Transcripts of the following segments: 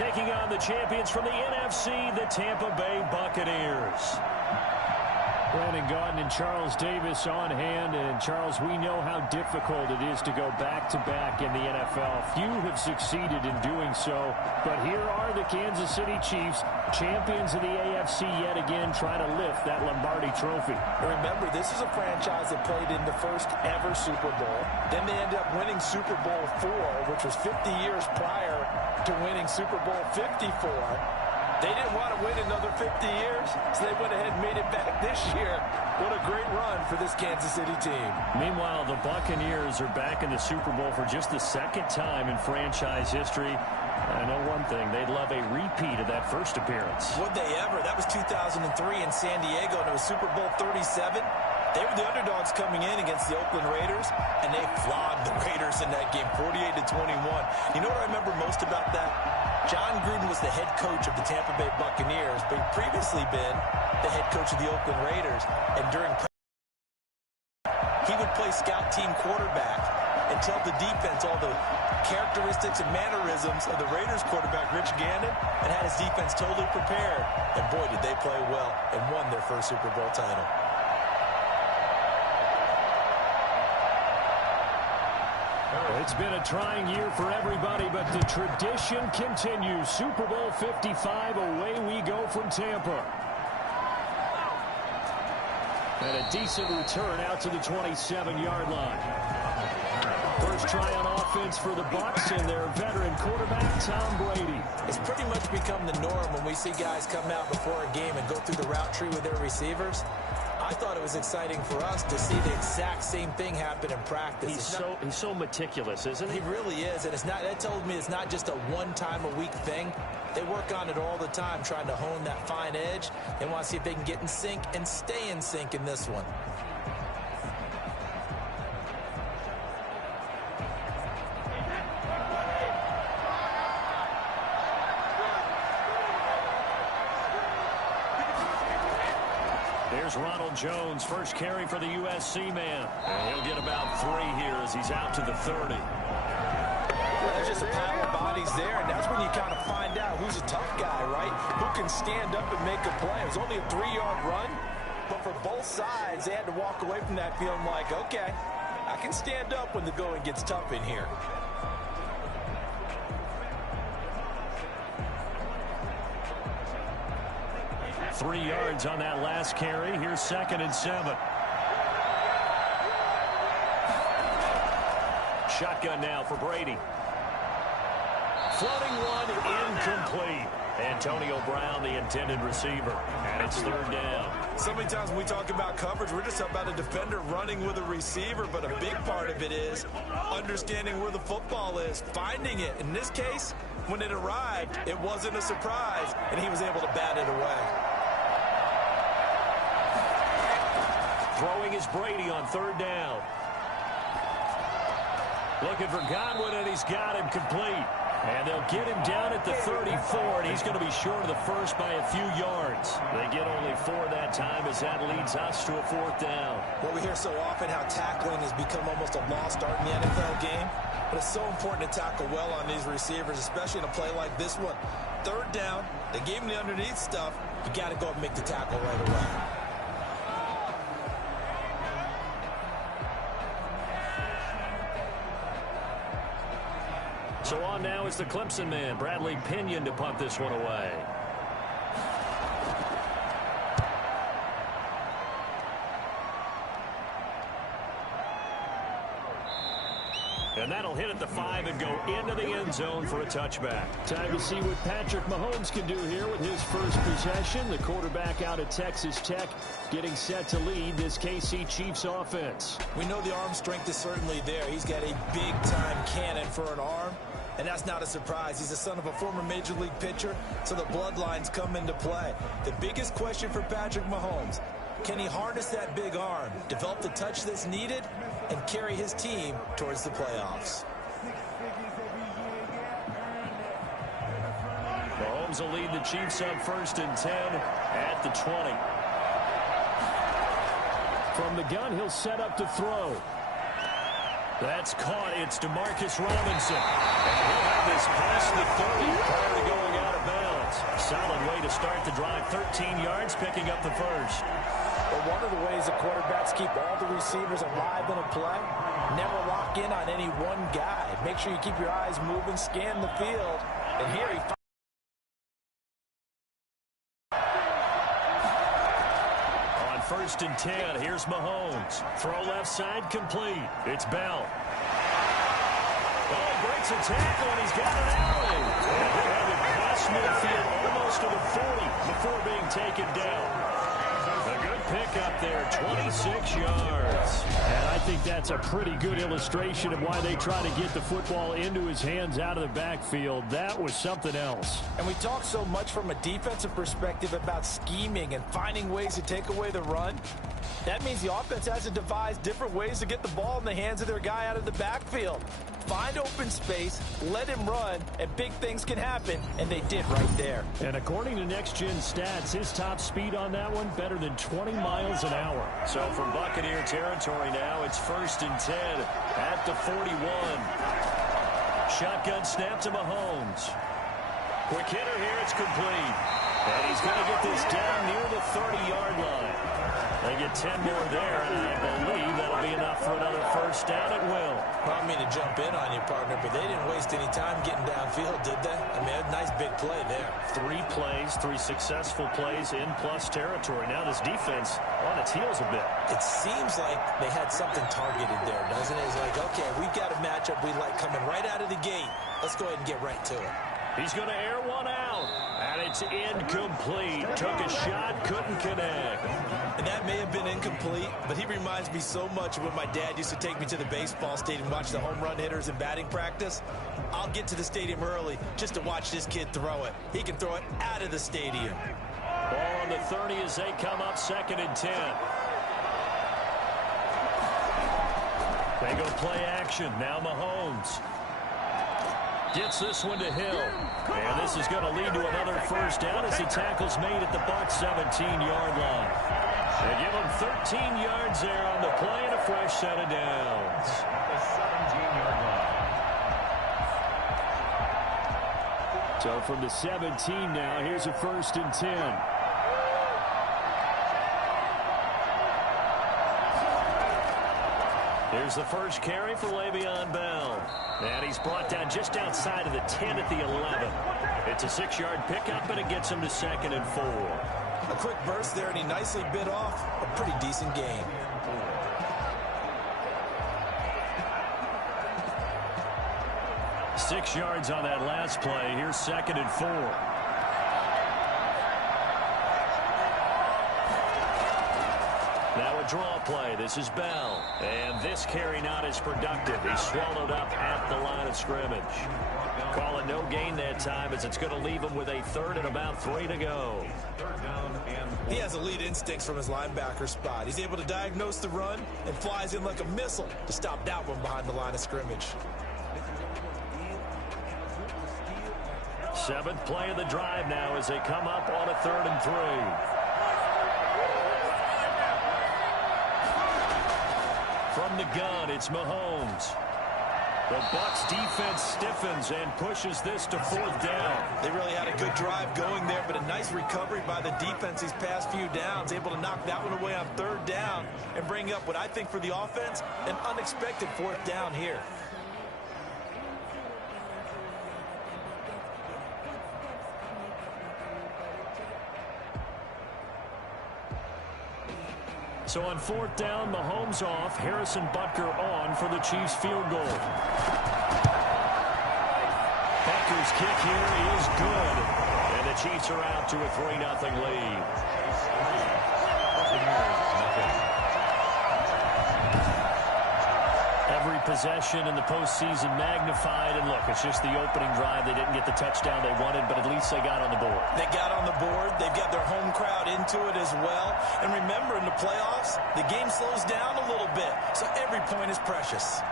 taking on the champions from the NFC, the Tampa Bay Buccaneers. Brandon Gaudin and Charles Davis on hand. And, Charles, we know how difficult it is to go back-to-back in the NFL. Few have succeeded in doing so. But here are the Kansas City Chiefs, champions of the AFC yet again, trying to lift that Lombardi trophy. Remember, this is a franchise that played in the first ever Super Bowl. Then they ended up winning Super Bowl IV, which was 50 years prior to winning Super Bowl 54. They didn't want to win another 50 years, so they went ahead and made it back this year. What a great run for this Kansas City team. Meanwhile, the Buccaneers are back in the Super Bowl for just the second time in franchise history. I know one thing, they'd love a repeat of that first appearance. Would they ever? That was 2003 in San Diego, and it was Super Bowl 37. They were the underdogs coming in against the Oakland Raiders, and they flogged the Raiders in that game, 48-21. You know what I remember most about that? John Gruden was the head coach of the Tampa Bay Buccaneers, but he'd previously been the head coach of the Oakland Raiders. And during he would play scout team quarterback and tell the defense all the characteristics and mannerisms of the Raiders quarterback, Rich Gannon, and had his defense totally prepared. And boy, did they play well and won their first Super Bowl title. It's been a trying year for everybody, but the tradition continues. Super Bowl 55, away we go from Tampa. And a decent return out to the 27-yard line. First try on offense for the Bucs and their veteran quarterback, Tom Brady. It's pretty much become the norm when we see guys come out before a game and go through the route tree with their receivers. I thought it was exciting for us to see the exact same thing happen in practice. He's so meticulous, isn't he? He really is, and that told me it's not just a one-time-a-week thing. They work on it all the time, trying to hone that fine edge. They want to see if they can get in sync and stay in sync in this one. There's Ronald Jones, first carry for the USC man. And he'll get about 3 here as he's out to the 30. There's just a pile of bodies there, and that's when you kind of find out who's a tough guy, right? Who can stand up and make a play. It was only a 3-yard run, but for both sides, they had to walk away from that feeling like, okay, I can stand up when the going gets tough in here. Three yards on that last carry. Here's 2nd and 7. Shotgun now for Brady. Floating one, incomplete. Antonio Brown, the intended receiver. And it's 3rd down. So many times when we talk about coverage, we're just talking about a defender running with a receiver, but a big part of it is understanding where the football is, finding it. In this case, when it arrived, it wasn't a surprise, and he was able to bat it away. Throwing is Brady on 3rd down. Looking for Godwin, and he's got him complete. And they'll get him down at the 34, and he's going to be short of the first by a few yards. They get only 4 that time as that leads us to a 4th down. Well, we hear so often how tackling has become almost a lost art in the NFL game. But it's so important to tackle well on these receivers, especially in a play like this one. 3rd down, they gave him the underneath stuff. You got to go and make the tackle right away. So on now is the Clemson man, Bradley Pinion, to punt this one away. And that'll hit at the 5 and go into the end zone for a touchback. Time to see what Patrick Mahomes can do here with his first possession. The quarterback out of Texas Tech getting set to lead this KC Chiefs offense. We know the arm strength is certainly there. He's got a big-time cannon for an arm. And that's not a surprise. He's the son of a former Major League pitcher, so the bloodlines come into play. The biggest question for Patrick Mahomes, can he harness that big arm, develop the touch that's needed, and carry his team towards the playoffs? Mahomes will lead the Chiefs up 1st and 10 at the 20. From the gun, he'll set up to throw. That's caught. It's Demarcus Robinson. And he'll have this past the 30 prior to going to start the drive. 13 yards, picking up the first. Well, one of the ways the quarterbacks keep all the receivers alive in a play, never lock in on any one guy. Make sure you keep your eyes moving, scan the field. And here he on 1st and 10, here's Mahomes. Throw left side, complete. It's Bell. Oh, he breaks a tackle, and he's got an alley. And they have it past midfield, almost to the 40 before being taken down. A good pickup there, 26 yards. And I think that's a pretty good illustration of why they try to get the football into his hands out of the backfield. That was something else. And we talk so much from a defensive perspective about scheming and finding ways to take away the run. That means the offense has to devise different ways to get the ball in the hands of their guy out of the backfield. Find open space, let him run, and big things can happen, and they did right there. And according to Next Gen Stats, his top speed on that one, better than 20 miles an hour. So from Buccaneer territory now, it's 1st and 10 at the 41. Shotgun snap to Mahomes. Quick hitter here, it's complete. And he's going to get this down near the 30-yard line. They get 10 more there, and I believe that'll be enough for another first down at will. I don't mean to jump in on you, partner, but they didn't waste any time getting downfield, did they? I mean, a nice big play there. 3 plays, 3 successful plays in plus territory. Now this defense on its heels a bit. It seems like they had something targeted there, doesn't it? It's like, okay, we've got a matchup we like coming right out of the gate. Let's go ahead and get right to it. He's going to air one out, and it's incomplete. Took a shot, couldn't connect. And that may have been incomplete, but he reminds me so much of when my dad used to take me to the baseball stadium and watch the home run hitters in batting practice. I'll get to the stadium early just to watch this kid throw it. He can throw it out of the stadium. Ball on the 30 as they come up 2nd and 10. They go play action. Now Mahomes gets this one to Hill. And this is going to lead to another first down as the tackle's made at the Bucs 17-yard line. They give him 13 yards there on the play and a fresh set of downs. The 17-yard line. So from the 17 now, here's a 1st and 10. Here's the first carry for Le'Veon Bell. And he's brought down just outside of the 10 at the 11. It's a 6-yard pickup, and it gets him to 2nd and 4. A quick burst there, and he nicely bit off a pretty decent gain. Six yards on that last play. Here's 2nd and 4. Now a draw play. This is Bell. And this carry not as productive. He's swallowed up at the line of scrimmage. Call it no gain that time as it's going to leave him with a 3rd and about 3 to go. He has elite instincts from his linebacker spot. He's able to diagnose the run and flies in like a missile to stop that one behind the line of scrimmage. 7th play of the drive now as they come up on a 3rd and 3. From the gun, it's Mahomes. The Bucs defense stiffens and pushes this to 4th down. They really had a good drive going there, but a nice recovery by the defense these past few downs, able to knock that one away on 3rd down and bring up what I think for the offense, an unexpected 4th down here. So on 4th down, Mahomes off, Harrison Butker on for the Chiefs field goal. Butker's kick here is good. And the Chiefs are out to a 3-0 lead. Every possession in the postseason magnified. And look, it's just the opening drive. They didn't get the touchdown they wanted, but at least they got on the board. They got on the board. They've got their home crowd into it as well. And remember, in the playoffs, the game slows down a little bit. So every point is precious.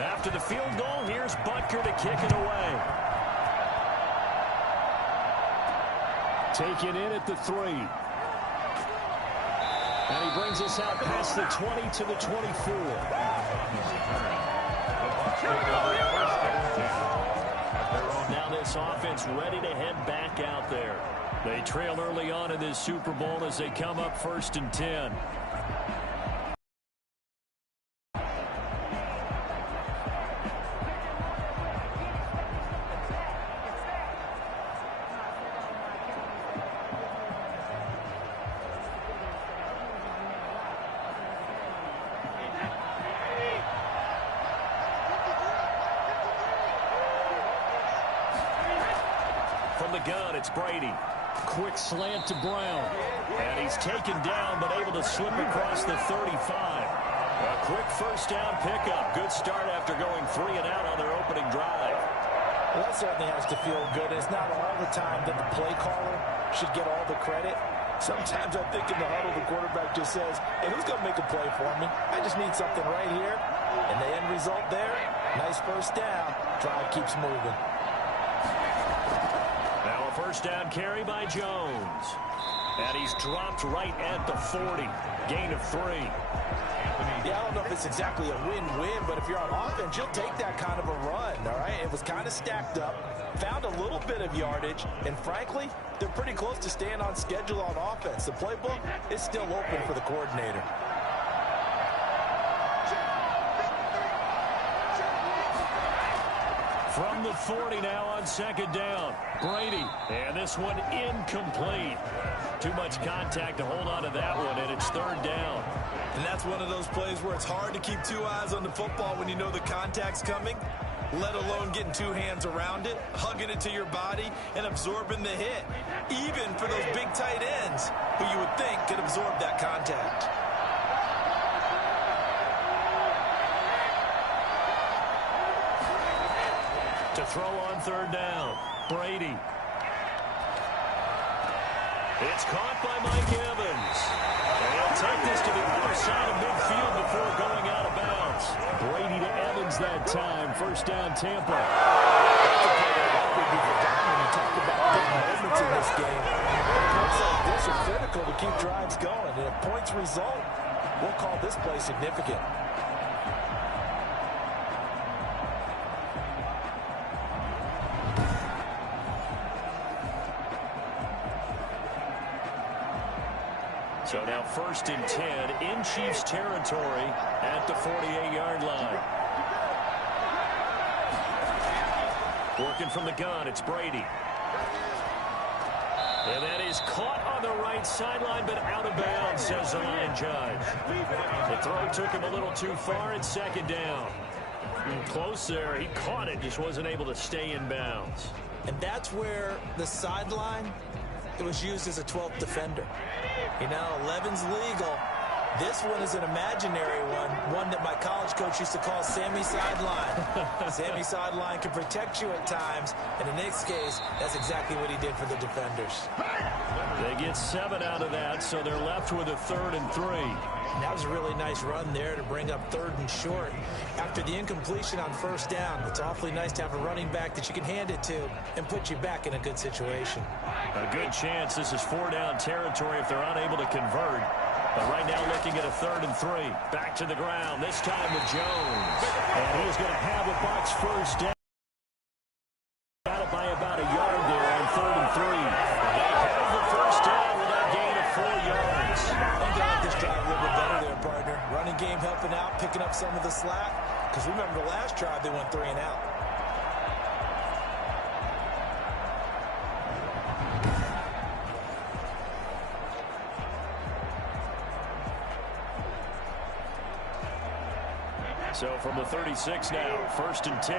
After the field goal, here's Butker to kick it away. Taken in at the 3. And he brings us out past the 20 to the 24. Now this offense ready to head back out there. They trail early on in this Super Bowl as they come up 1st and 10. From the gun, it's Brady. Quick slant to Brown. And he's taken down, but able to slip across the 35. A quick first down pickup. Good start after going 3 and out on their opening drive. Well, that certainly has to feel good. It's not all the time that the play caller should get all the credit. Sometimes I think in the huddle, the quarterback just says, hey, who's going to make a play for me? I just need something right here. And the end result there, nice first down. Drive keeps moving. Now a first down carry by Jones. And he's dropped right at the 40. Gain of 3. Yeah, I don't know if it's exactly a win-win, but if you're on offense, you'll take that kind of a run, all right? It was kind of stacked up, found a little bit of yardage, and frankly, they're pretty close to staying on schedule on offense. The playbook is still open for the coordinator. From the 40 now on 2nd down. Brady. And this one incomplete. Too much contact to hold on to that one, and it's 3rd down. And that's one of those plays where it's hard to keep 2 eyes on the football when you know the contact's coming, let alone getting 2 hands around it, hugging it to your body, and absorbing the hit. Even for those big tight ends who you would think could absorb that contact. To throw on 3rd down. Brady. It's caught by Mike Evans. And he'll take this to the other side of midfield before going out of bounds. Brady to Evans that time. First down, Tampa. Moments in this game. Points like this are critical to keep drives going. And if points result, we'll call this play significant. So now 1st and 10 in Chiefs territory at the 48-yard line. Working from the gun, it's Brady. And that is caught on the right sideline, but out of bounds, says the line judge. The throw took him a little too far. It's 2nd down. Close there. He caught it, just wasn't able to stay in bounds. And that's where the sideline, it was used as a 12th defender. You know, 11's legal. This one is an imaginary one that my college coach used to call Sammy Sideline. Sammy Sideline can protect you at times, and in this case, that's exactly what he did for the defenders. They get 7 out of that, so they're left with a 3rd and 3. And that was a really nice run there to bring up 3rd and short. After the incompletion on 1st down, it's awfully nice to have a running back that you can hand it to and put you back in a good situation. A good chance this is 4-down territory if they're unable to convert. But right now looking at a 3rd and 3. Back to the ground, this time with Jones. And he's going to have a box first down. Got it by about a yard there on 3rd and 3. They have the first down with that gain of 4 yards. They got this drive a little bit better there, partner. Running game helping out, picking up some of the slack. Because remember the last drive, they went 3 and out. So from the 36 now, 1st and 10.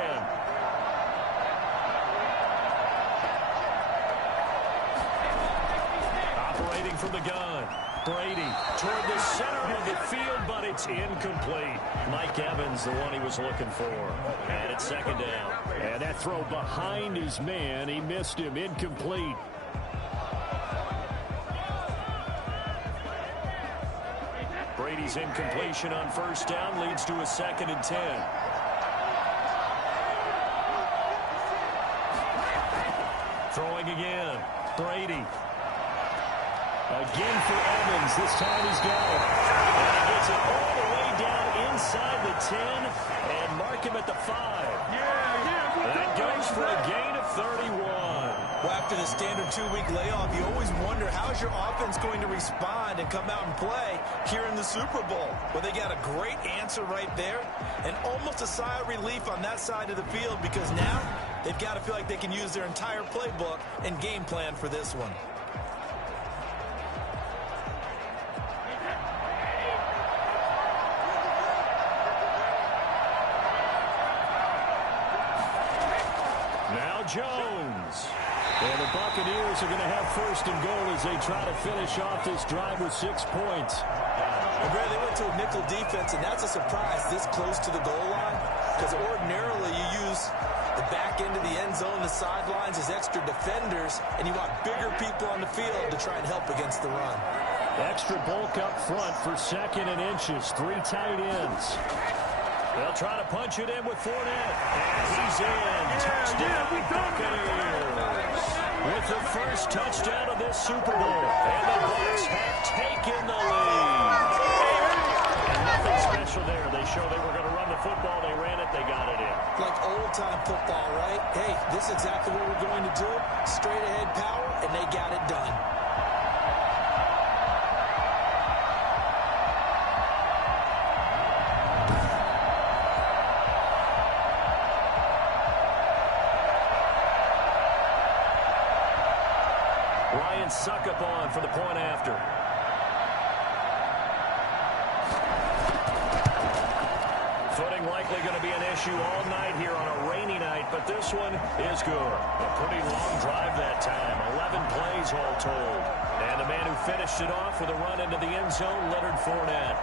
Operating from the gun. Brady toward the center of the field, but it's incomplete. Mike Evans, the one he was looking for. And it's 2nd down. And that throw behind his man, he missed him. Incomplete. Brady's incompletion on 1st down leads to a 2nd and 10. Throwing again. Brady. Again for Evans. This time he's got it. And he gets it all the way down inside the 10 and mark him at the 5. That goes for a gain of 31. Well, after the standard 2-week layoff, you always wonder how's your offense going to respond and come out and play here in the Super Bowl. Well, they got a great answer right there and almost a sigh of relief on that side of the field because now they've got to feel like they can use their entire playbook and game plan for this one. Jones. And the Buccaneers are going to have first and goal as they try to finish off this drive with 6 points. Well, Brad, they went to a nickel defense, and that's a surprise this close to the goal line because ordinarily you use the back end of the end zone, the sidelines as extra defenders, and you want bigger people on the field to try and help against the run. Extra bulk up front for 2nd and inches. 3 tight ends. They'll try to punch it in with Fournette. And he's in. Touchdown, Buccaneers. With the first touchdown of this Super Bowl. And the Bucs have taken the lead. And nothing special there. They showed they were going to run the football. They ran it. They got it in. Like old-time football, right? Hey, this is exactly what we're going to do. Straight-ahead power, and they got it done. Suck up on for the point after. Footing likely going to be an issue all night here on a rainy night, but this one is good. A pretty long drive that time. 11 plays all told. And the man who finished it off with a run into the end zone, Leonard Fournette.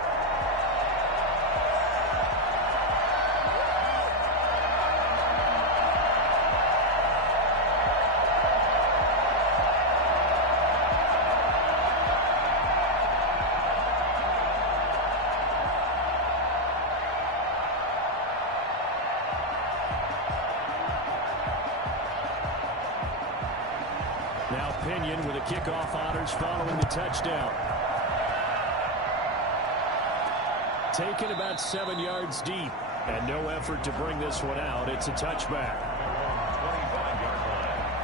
Now Pinion with the kickoff honors following the touchdown. Taken about 7 yards deep. And no effort to bring this one out. It's a touchback.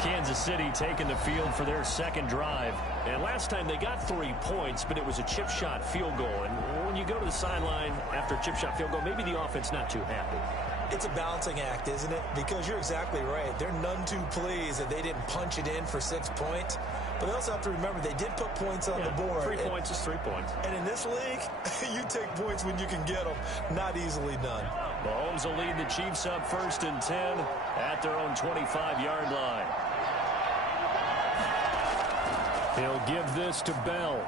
Kansas City taking the field for their second drive. And last time they got 3 points, but it was a chip shot field goal. And when you go to the sideline after a chip shot field goal, maybe the offense not too happy. It's a balancing act, isn't it? Because you're exactly right. They're none too pleased that they didn't punch it in for 6 points. But they also have to remember they did put points on the board. 3 points is 3 points. And in this league, you take points when you can get them. Not easily done. Mahomes will lead the Chiefs up 1st and 10 at their own 25-yard line. He'll give this to Bell.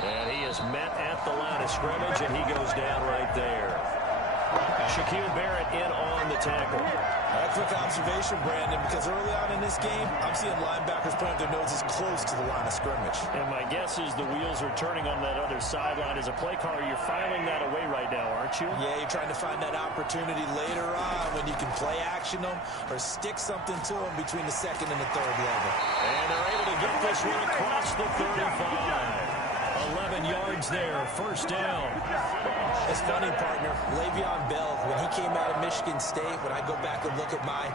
And he is met at the line of scrimmage, and he goes down right there. Shaquille Barrett in on the tackle. A quick observation, Brandon, because early on in this game, I'm seeing linebackers putting their noses close to the line of scrimmage. And my guess is the wheels are turning on that other sideline. As a play caller, you're filing that away right now, aren't you? Yeah, you're trying to find that opportunity later on when you can play action them or stick something to them between the 2nd and the 3rd level. And they're able to get this one across the 35. 11 yards there, 1st down. It's funny, partner. Le'Veon Bell, when he came out of Michigan State, when I go back and look at my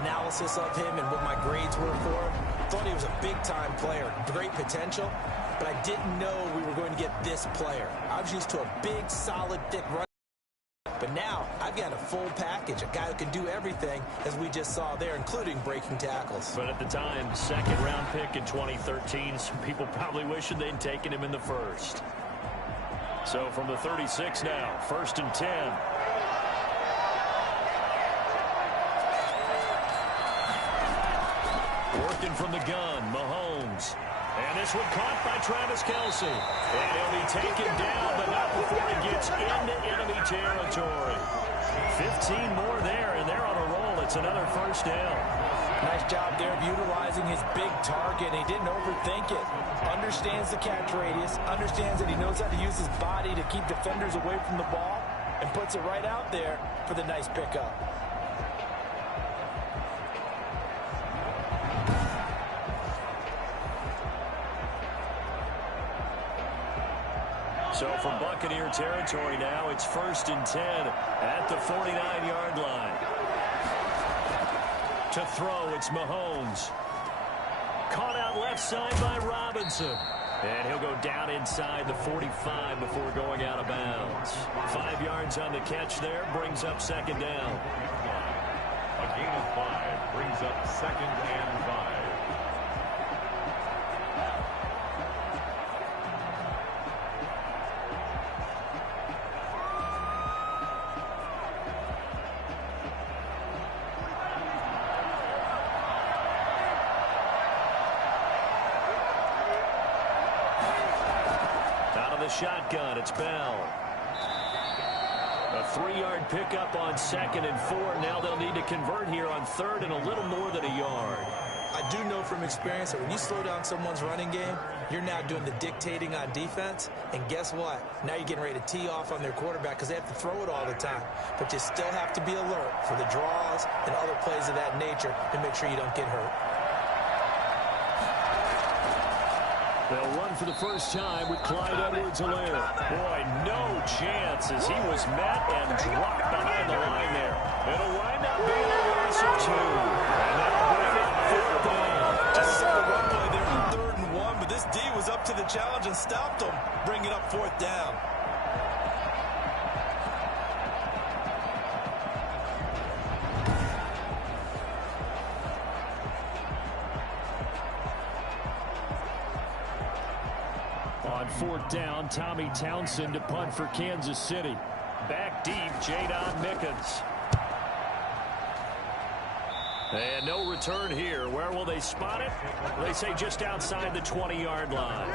analysis of him and what my grades were for him, thought he was a big-time player, great potential, but I didn't know we were going to get this player. I was used to a big, solid, thick run. But now, I've got a full package, a guy who can do everything, as we just saw there, including breaking tackles. But at the time, 2nd-round pick in 2013, some people probably wishing they'd taken him in the 1st. So from the 36 now, 1st and 10. Working from the gun, Mahomes. And this one caught by Travis Kelce. And he'll be taken down, but not before he gets into enemy territory. 15 more there, and they're on a roll. It's another 1st down. Nice job there of utilizing his big target. He didn't overthink it. Understands the catch radius. Understands that he knows how to use his body to keep defenders away from the ball. And puts it right out there for the nice pickup. So from Buccaneer territory now, it's 1st and 10 at the 49-yard line. To throw, it's Mahomes. Caught out left side by Robinson. And he'll go down inside the 45 before going out of bounds. 5 yards on the catch there, brings up 2nd down. A gain of 5 brings up 2nd and 5. Shotgun, it's Bell. A 3-yard pickup on 2nd and 4. Now they'll need to convert here on 3rd and a little more than a yard. I do know from experience that when you slow down someone's running game, you're now doing the dictating on defense. And guess what? Now you're getting ready to tee off on their quarterback because they have to throw it all the time. But you still have to be alert for the draws and other plays of that nature to make sure you don't get hurt. They'll run for the first time with Clyde Edwards-Helaire. Boy, no chance as he was met and dropped behind the line there. It'll wind up being a loss of 2. And that'll bring up 4th down. Just saw the run play there on 3rd and 1, but this D was up to the challenge and stopped him, bringing up 4th down. On 4th down, Tommy Townsend to punt for Kansas City. Back deep, Jadon Mickens. And no return here. Where will they spot it? They say just outside the 20-yard line.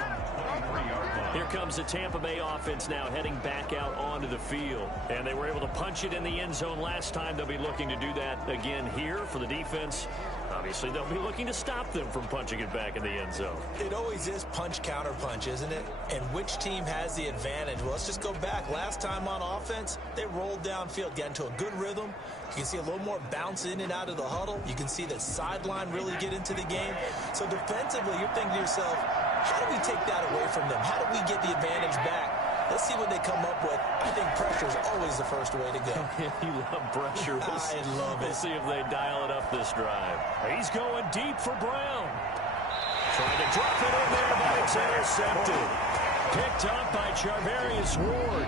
Here comes the Tampa Bay offense now heading back out onto the field. And they were able to punch it in the end zone last time. They'll be looking to do that again here for the defense. Obviously, they'll be looking to stop them from punching it back in the end zone. It always is punch-counter-punch, isn't it? And which team has the advantage? Well, let's just go back. Last time on offense, they rolled downfield, got into a good rhythm. You can see a little more bounce in and out of the huddle. You can see the sideline really get into the game. So defensively, you're thinking to yourself, how do we take that away from them? How do we get the advantage back? Let's see what they come up with. I think pressure is always the first way to go. You love pressure. I love it. We'll see if they dial it up this drive. He's going deep for Brown. Trying to drop it in there, but it's intercepted. Picked up by Charvarius Ward.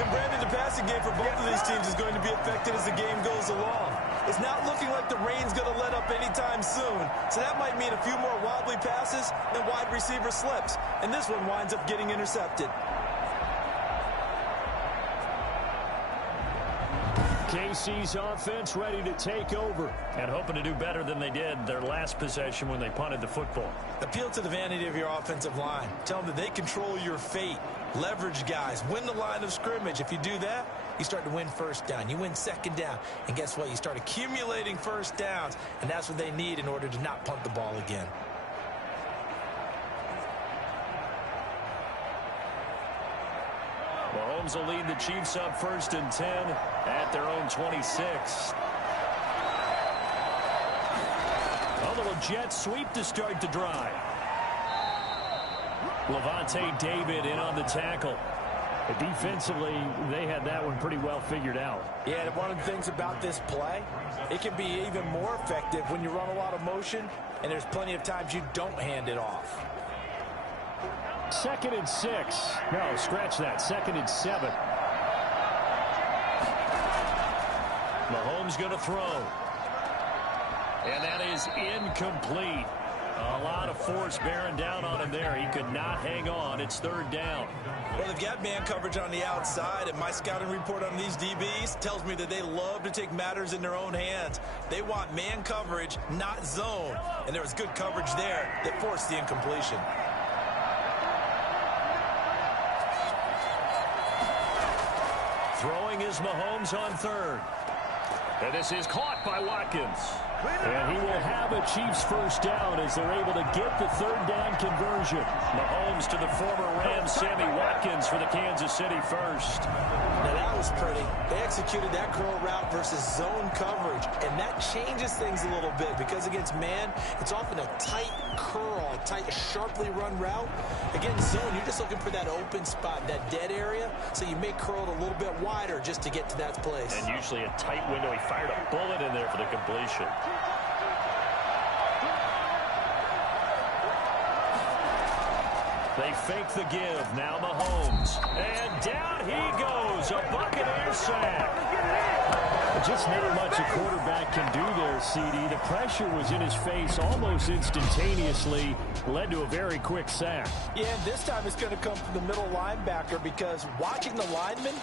And Brandon, the passing game for both of these teams is going to be affected as the game goes along. It's not looking like the rain's going to let up anytime soon. So that might mean a few more wobbly passes and wide receiver slips. And this one winds up getting intercepted. KC's offense ready to take over and hoping to do better than they did their last possession when they punted the football. Appeal to the vanity of your offensive line. Tell them that they control your fate. Leverage guys. Win the line of scrimmage. If you do that, you start to win 1st down. You win 2nd down. And guess what? You start accumulating 1st downs. And that's what they need in order to not punt the ball again. Mahomes will lead the Chiefs up 1st and 10 at their own 26. A little jet sweep to start the drive. Levante David in on the tackle. Defensively, they had that one pretty well figured out. Yeah, and one of the things about this play, it can be even more effective when you run a lot of motion, and there's plenty of times you don't hand it off. 2nd and 6. No, scratch that. 2nd and 7. Mahomes going to throw. And that is incomplete. A lot of force bearing down on him there. He could not hang on. It's 3rd down. Well, they've got man coverage on the outside, and my scouting report on these DBs tells me that they love to take matters in their own hands. They want man coverage, not zone. And there was good coverage there that forced the incompletion. Throwing is Mahomes on 3rd. And this is caught by Watkins. And he will have a Chiefs 1st down as they're able to get the 3rd down conversion. Mahomes to the former Rams, Sammy Watkins for the Kansas City 1st. Now that was pretty. They executed that curl route versus zone coverage. And that changes things a little bit because against man, it's often a tight curl, a tight, sharply run route. Again, zone, you're just looking for that open spot, that dead area, so you may curl it a little bit wider just to get to that place. And usually a tight window. He fired a bullet in there for the completion. They fake the give. Now Mahomes. And down he goes. A Buccaneer sack. Just not much a quarterback can do there, CD. The pressure was in his face almost instantaneously. Led to a very quick sack. Yeah, and this time it's going to come from the middle linebacker because watching the lineman,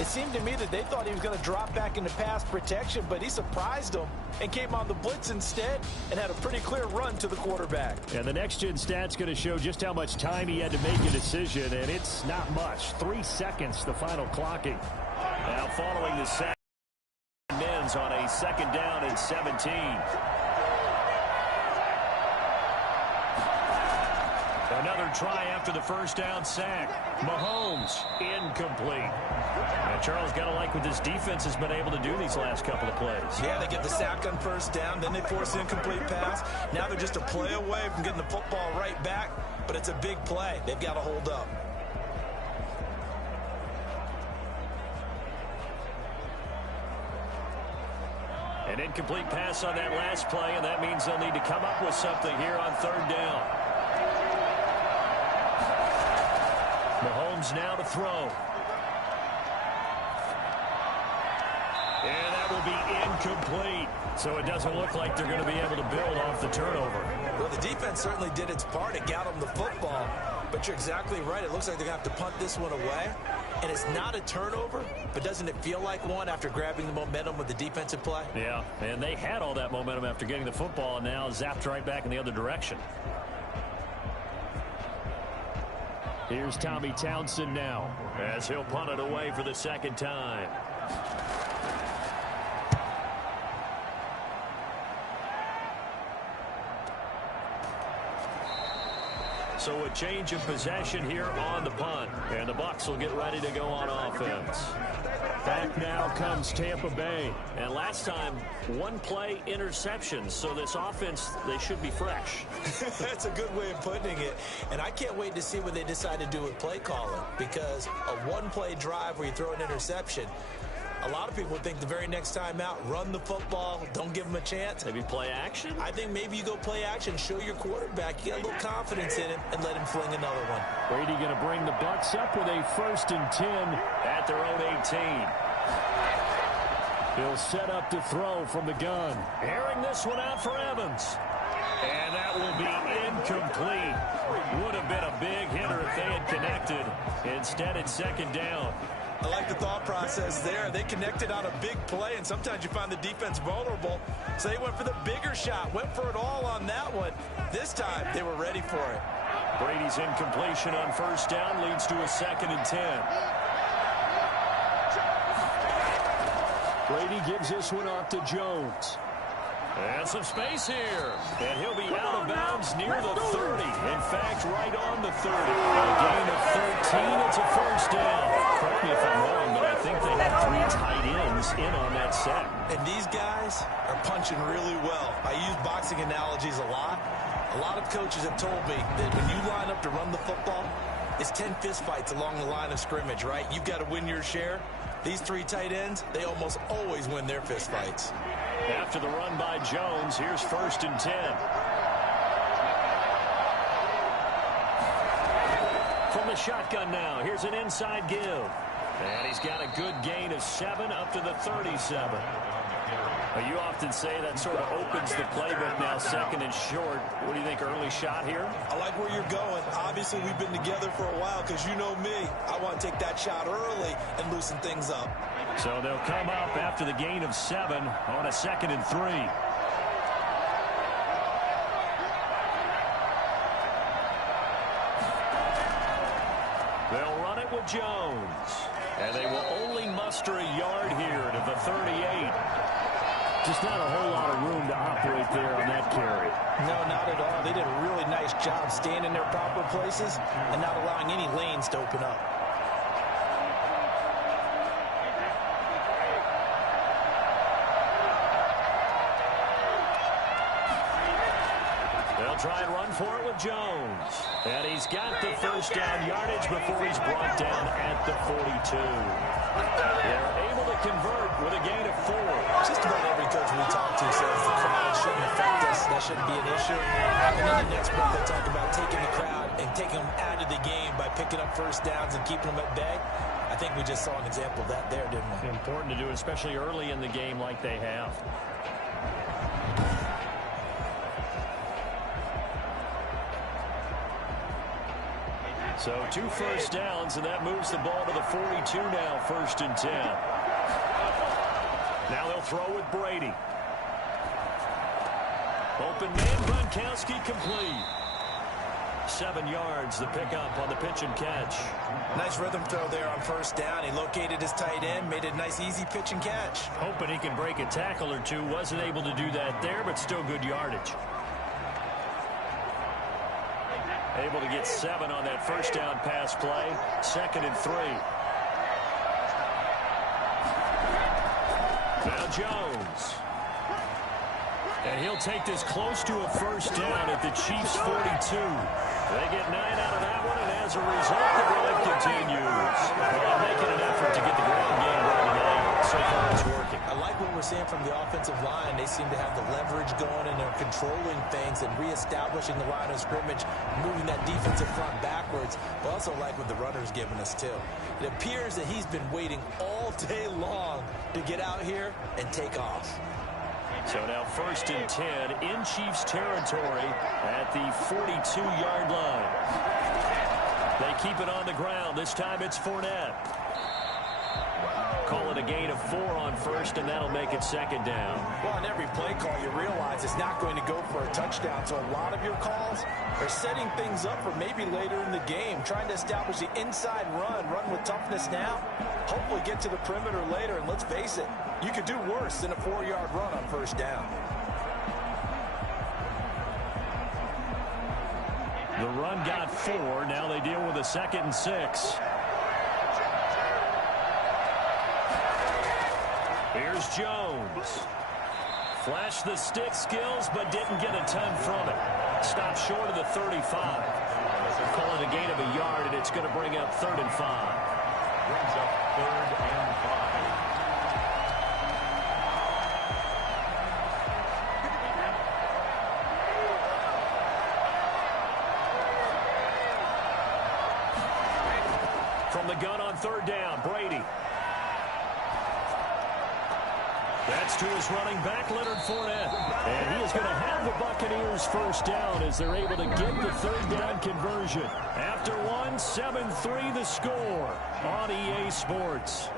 it seemed to me that they thought he was going to drop back into pass protection, but he surprised them and came on the blitz instead and had a pretty clear run to the quarterback. And the next-gen stat's going to show just how much time he had to make a decision, and it's not much. 3 seconds, the final clocking. Now following the sack, men's on a 2nd down and 17. Another try after the first down sack. Mahomes, incomplete. And Charles, got to like what this defense has been able to do these last couple of plays. Yeah, they get the sack on first down, then they force an incomplete pass. Now they're just a play away from getting the football right back, but it's a big play. They've got to hold up. An incomplete pass on that last play, and that means they'll need to come up with something here on 3rd down. Mahomes now to throw. And that will be incomplete. So it doesn't look like they're going to be able to build off the turnover. Well, the defense certainly did its part. It got them the football. But you're exactly right. It looks like they're going to have to punt this one away. And it's not a turnover, but doesn't it feel like one after grabbing the momentum with the defensive play? Yeah, and they had all that momentum after getting the football, and now zapped right back in the other direction. Here's Tommy Townsend now, as he'll punt it away for the 2nd time. So a change of possession here on the punt. And the Bucs will get ready to go on offense. Back now comes Tampa Bay. And last time, 1-play interceptions. So this offense, they should be fresh. That's a good way of putting it. And I can't wait to see what they decide to do with play calling. Because a 1-play drive where you throw an interception, a lot of people would think the very next time out, run the football, don't give them a chance. Maybe play action? I think maybe you go play action, show your quarterback, you got a little confidence in him, and let him fling another one. Brady going to bring the Bucs up with a 1st and 10 at their own 18. He'll set up to throw from the gun. Airing this one out for Evans. And that will be incomplete. Would have been a big hitter if they had connected. Instead, it's 2nd down. I like the thought process there. They connected on a big play, and sometimes you find the defense vulnerable. So they went for the bigger shot, went for it all on that one. This time, they were ready for it. Brady's incompletion on 1st down leads to a 2nd and 10. Brady gives this one off to Jones. And some space here. And he'll be out of bounds near the 30. In fact, right on the 30. A gain of 13. It's a 1st down. Correct me if I'm wrong, but I think they had 3 tight ends in on that set. And these guys are punching really well. I use boxing analogies a lot. A lot of coaches have told me that when you line up to run the football, it's 10 fistfights along the line of scrimmage, right? You've got to win your share. These 3 tight ends, they almost always win their fistfights. After the run by Jones, here's 1st and 10. From the shotgun now, here's an inside give. And he's got a good gain of 7 up to the 37. Well, you often say that sort of opens the playbook now, 2nd and short. What do you think, early shot here? I like where you're going. Obviously, we've been together for a while because you know me. I want to take that shot early and loosen things up. So they'll come up after the gain of 7 on a 2nd and 3. They'll run it with Jones. And they will only muster a yard here to the 38. Just not a whole lot of room to operate there on that carry. No, not at all. They did a really nice job staying in their proper places and not allowing any lanes to open up. They'll try and run for it with Jones. And he's got the first down yardage before he's brought down at the 42. They're able to convert with a gain of 4. Just about every coach we talk to says the crowd shouldn't affect us. That shouldn't be an issue. And then the next breath they talk about taking the crowd and taking them out of the game by picking up first downs and keeping them at bay. I think we just saw an example of that there, didn't we? Important to do, especially early in the game like they have. So 2 first downs, and that moves the ball to the 42 now, 1st and 10. Now they'll throw with Brady. Open man, Gronkowski complete. 7 yards, the pickup on the pitch and catch. Nice rhythm throw there on first down. He located his tight end, made a nice easy pitch and catch. Hoping he can break a tackle or two. Wasn't able to do that there, but still good yardage. Able to get 7 on that first down pass play. 2nd and 3. Now Jones. And he'll take this close to a first down at the Chiefs' 42. They get 9 out of that one, and as a result, the drive continues. Well, making an effort to get the ground game going today. So far, it's working. I like what we're seeing from the offensive line. They seem to have the leverage going, and they're controlling things and reestablishing the line of scrimmage, moving that defensive front backwards. But also like what the runner's giving us, too. It appears that he's been waiting all day long to get out here and take off. So now 1st and 10 in Chiefs territory at the 42-yard line. They keep it on the ground. This time it's Fournette. Call it a gain of 4 on first, and that'll make it 2nd down. Well, on every play call, you realize it's not going to go for a touchdown. So a lot of your calls are setting things up for maybe later in the game, trying to establish the inside run with toughness now. Hopefully get to the perimeter later, and let's face it, you could do worse than a 4-yard run on first down. The run got 4. Now they deal with a 2nd and 6. Here's Jones. Flashed the stick skills, but didn't get a ton from it. Stopped short of the 35. Call it a gain of a yard, and it's going to bring up 3rd and 5. Brings up 3rd and 5. From the gun on 3rd down, Brady. That's to his running back, Leonard Fournette. And he is going to have the Buccaneers first down as they're able to get the 3rd down conversion. After 1, 7-3 the score on EA Sports.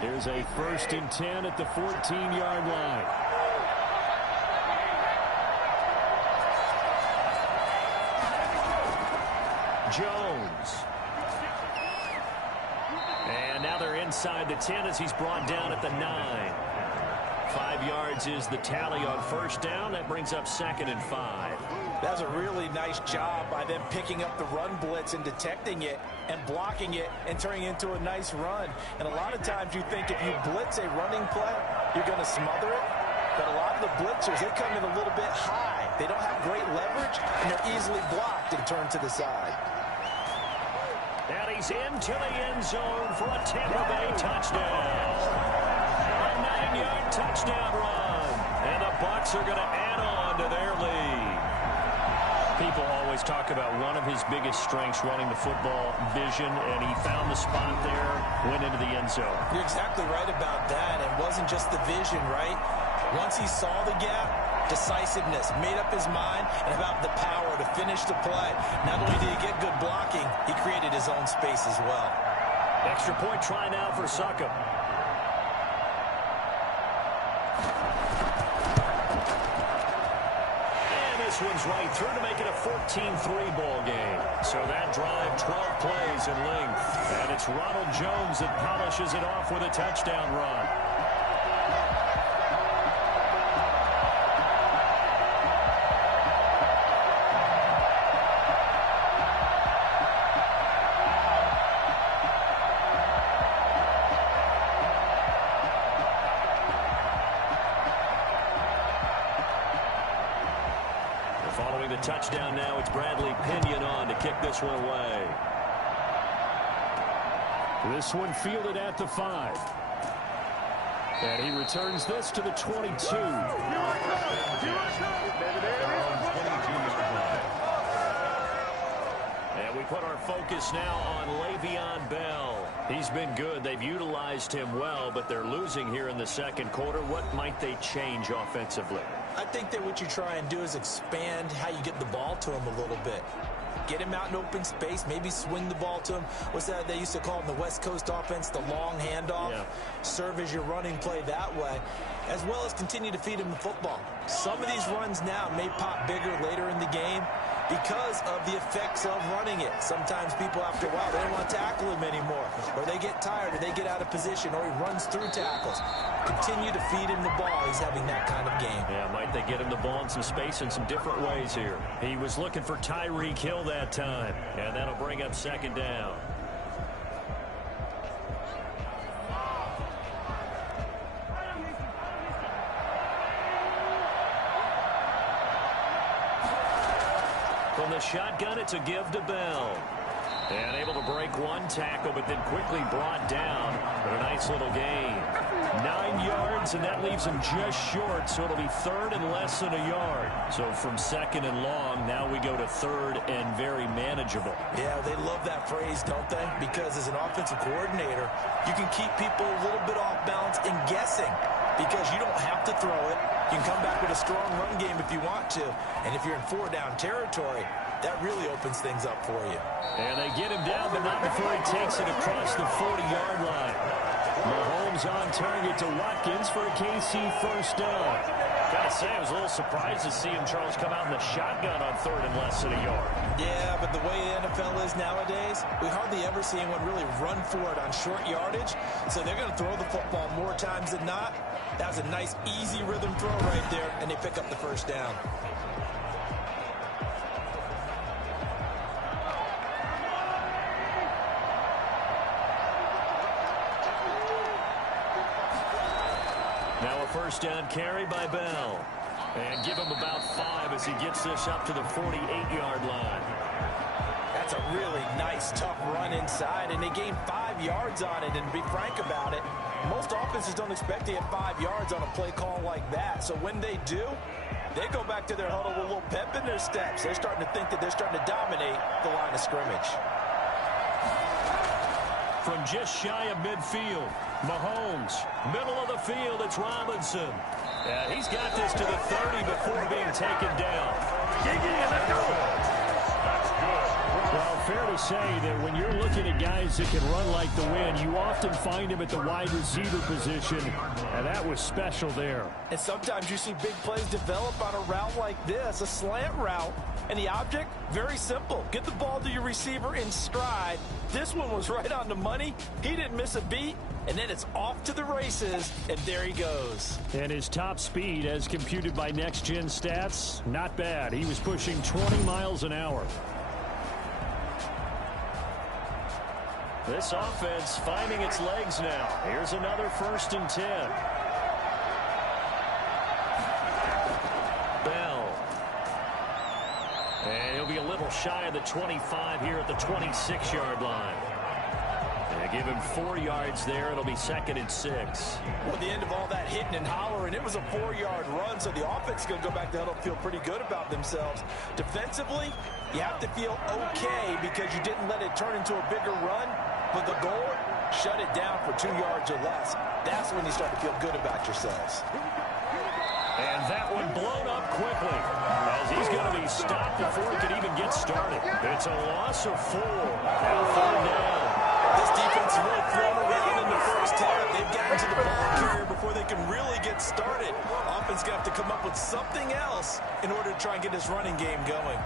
Here's a 1st and 10 at the 14-yard line. Jones. And now they're inside the 10 as he's brought down at the 9. 5 yards is the tally on first down. That brings up 2nd and 5. That's a really nice job by them picking up the run blitz and detecting it and blocking it and turning it into a nice run. And a lot of times you think if you blitz a running play, you're going to smother it. But a lot of the blitzers, they come in a little bit high. They don't have great leverage, and they're easily blocked and turned to the side. And he's into the end zone for a Tampa Bay touchdown. A 9-yard touchdown run. And the Bucs are going to add on to their lead. People always talk about one of his biggest strengths running the football, vision, and he found the spot there, went into the end zone. You're exactly right about that. It wasn't just the vision, right? Once he saw the gap, decisiveness, made up his mind, and about the power to finish the play. Not only did he get good blocking, he created his own space as well. Extra point try now for Succop. This one's right through to make it a 14-3 ball game. So that drive, 12 plays in length. And it's Ronald Jones that polishes it off with a touchdown run. Following the touchdown now, it's Bradley Pinion on to kick this one away. This one fielded at the 5. And he returns this to the 22. And we put our focus now on Le'Veon Bell. He's been good. They've utilized him well, but they're losing here in the second quarter. What might they change offensively? I think that what you try and do is expand how you get the ball to him a little bit. Get him out in open space, maybe swing the ball to him. What's that they used to call in the West Coast offense, the long handoff? Yeah. Serve as your running play that way, as well as continue to feed him the football. Some of these runs now may pop bigger later in the game because of the effects of running it. Sometimes people, after a while, they don't want to tackle him anymore, or they get tired, or they get out of position, or he runs through tackles. Continue to feed him the ball. He's having that kind of game. Yeah, might they get him the ball in some space in some different ways here. He was looking for Tyreek Hill that time, and that'll bring up second down. From the shotgun, it's a give to Bell. And able to break one tackle, but then quickly brought down. But a nice little gain. 9 yards, and that leaves him just short, so it'll be third and less than a yard. So from second and long, now we go to third and very manageable. Yeah, they love that phrase, don't they? Because as an offensive coordinator, you can keep people a little bit off balance and guessing because you don't have to throw it. You can come back with a strong run game if you want to. And if you're in 4-down territory, that really opens things up for you. And they get him down, but not before he takes it across the 40-yard line. Mahomes on target to Watkins for a KC first down. Gotta say, I was a little surprised to see him, Charles, come out in the shotgun on third and less than a yard. Yeah, but the way the NFL is nowadays, we hardly ever see anyone really run for it on short yardage. So they're going to throw the football more times than not. That was a nice, easy rhythm throw right there, and they pick up the first down. Now a first down carry by Bell. And give him about 5 as he gets this up to the 48-yard line. That's a really nice, tough run inside, and they gained 5 yards on it. And to be frank about it, most offenses don't expect to get 5 yards on a play call like that. So when they do, they go back to their huddle with a little pep in their steps. They're starting to think that they're starting to dominate the line of scrimmage. From just shy of midfield, Mahomes, middle of the field, it's Robinson. And he's got this to the 30 before being taken down. Well, fair to say that when you're looking at guys that can run like the wind, you often find him at the wide receiver position, and that was special there. And sometimes you see big plays develop on a route like this, a slant route, and the object, very simple. Get the ball to your receiver in stride. This one was right on the money. He didn't miss a beat, and then it's off to the races, and there he goes. And his top speed, as computed by Next Gen Stats, not bad. He was pushing 20 miles an hour. This offense finding its legs now. Here's another 1st and 10. Bell. And he'll be a little shy of the 25 here at the 26-yard line. They give him 4 yards there. It'll be 2nd and 6. Well, at the end of all that hitting and hollering, it was a 4-yard run, so the offense is going to go back to huddle and feel pretty good about themselves. Defensively, you have to feel okay because you didn't let it turn into a bigger run. But the goal, shut it down for 2 yards or less. That's when you start to feel good about yourselves. And that one blown up quickly as he's going to be stopped before he can even get started. It's a loss of 4. Now 3rd down. This defense is really thrown around in the first half. They've gotten to the ball carrier before they can really get started. Offense going to have to come up with something else in order to try and get this running game going.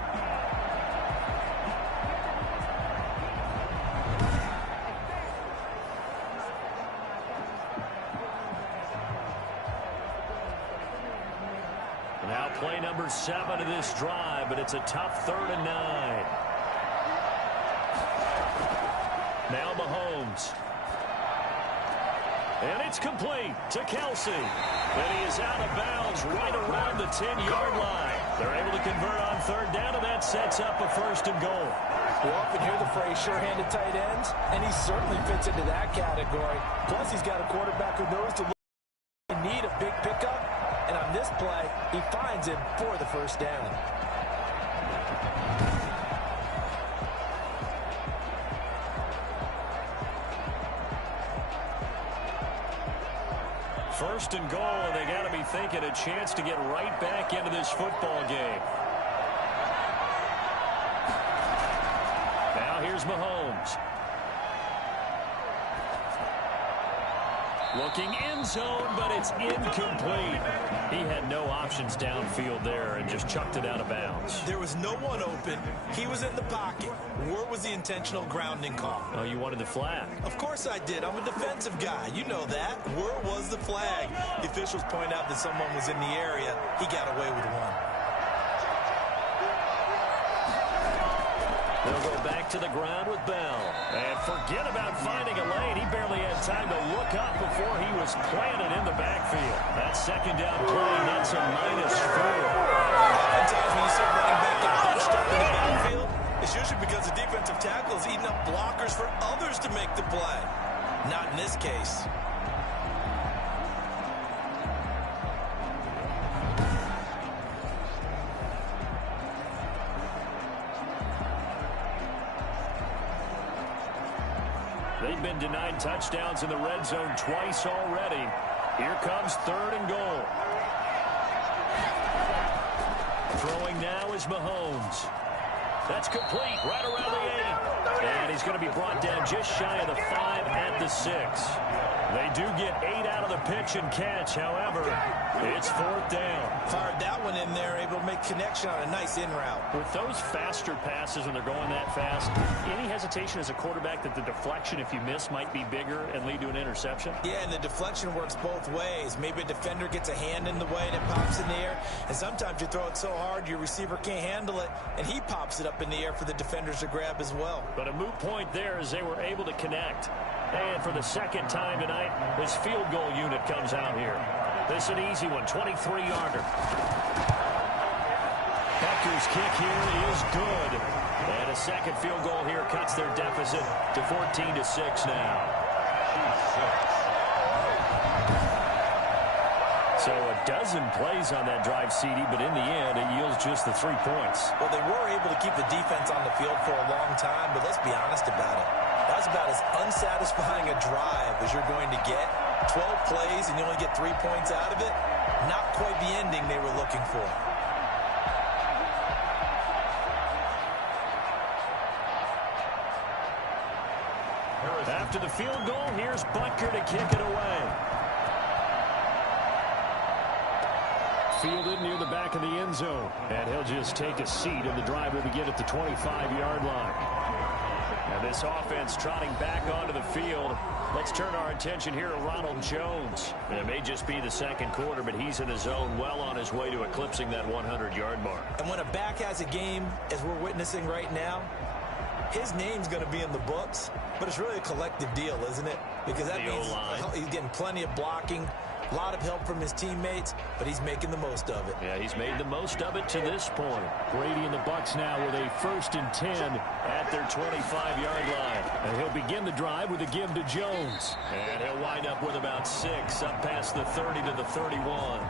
Now play number 7 of this drive, but it's a tough 3rd and 9. Now Mahomes. And it's complete to Kelsey. And he is out of bounds right around the 10-yard line. They're able to convert on third down, and that sets up a first and goal. We often hear the phrase sure-handed tight ends, and he certainly fits into that category. Plus, he's got a quarterback who knows to look in need of big pickup, and on this play, he finds him for the first down. First and goal, and they got to be thinking a chance to get right back into this football game. Now here's Mahomes. Looking end zone, but it's incomplete. He had no options downfield there and just chucked it out of bounds. There was no one open. He was in the pocket. Where was the intentional grounding call? Oh, you wanted the flag. Of course I did. I'm a defensive guy. You know that. Where was the flag? The officials point out that someone was in the area. He got away with one. They'll go back to the ground with Bell. And forget about finding a lane. He barely had time to look up before he was planted in the backfield. That second down play, that's a -4. Oftentimes when you see running back get punched up in the backfield, it's usually because the defensive tackle is eating up blockers for others to make the play. Not in this case. They've been denied touchdowns in the red zone twice already. Here comes third and goal. Throwing now is Mahomes. That's complete right around the 8. And he's going to be brought down just shy of the 5 at the 6. They do get 8 out of the pitch and catch. However, it's fourth down. Fired that one in there, able to make connection on a nice in route. With those faster passes when they're going that fast, any hesitation as a quarterback that the deflection, if you miss, might be bigger and lead to an interception? Yeah, and the deflection works both ways. Maybe a defender gets a hand in the way and it pops in the air. And sometimes you throw it so hard your receiver can't handle it, and he pops it up in the air for the defenders to grab as well. But a moot point there as they were able to connect. And for the second time tonight, his field goal unit comes out here. This is an easy one, 23-yarder. Becker's kick here is good. And a second field goal here cuts their deficit to 14-6 now. So a dozen plays on that drive, CD, but in the end, it yields just the 3 points. Well, they were able to keep the defense on the field for a long time, but let's be honest about it. That's about as unsatisfying a drive as you're going to get. 12 plays and you only get 3 points out of it. Not quite the ending they were looking for. After the field goal, here's Butker to kick it away. Fielded near the back of the end zone. And he'll just take a seat, and the drive will begin at the 25-yard line. And this offense trotting back onto the field. Let's turn our attention here to Ronald Jones. And it may just be the second quarter, but he's in his zone, well on his way to eclipsing that 100-yard mark. And when a back has a game, as we're witnessing right now, his name's going to be in the books, but it's really a collective deal, isn't it? Because that means he's getting plenty of blocking, a lot of help from his teammates, but he's making the most of it. Yeah, he's made the most of it to this point. Brady and the Bucs now with a 1st and 10 at their 25-yard line. And he'll begin the drive with a give to Jones. And he'll wind up with about 6 up past the 30 to the 31.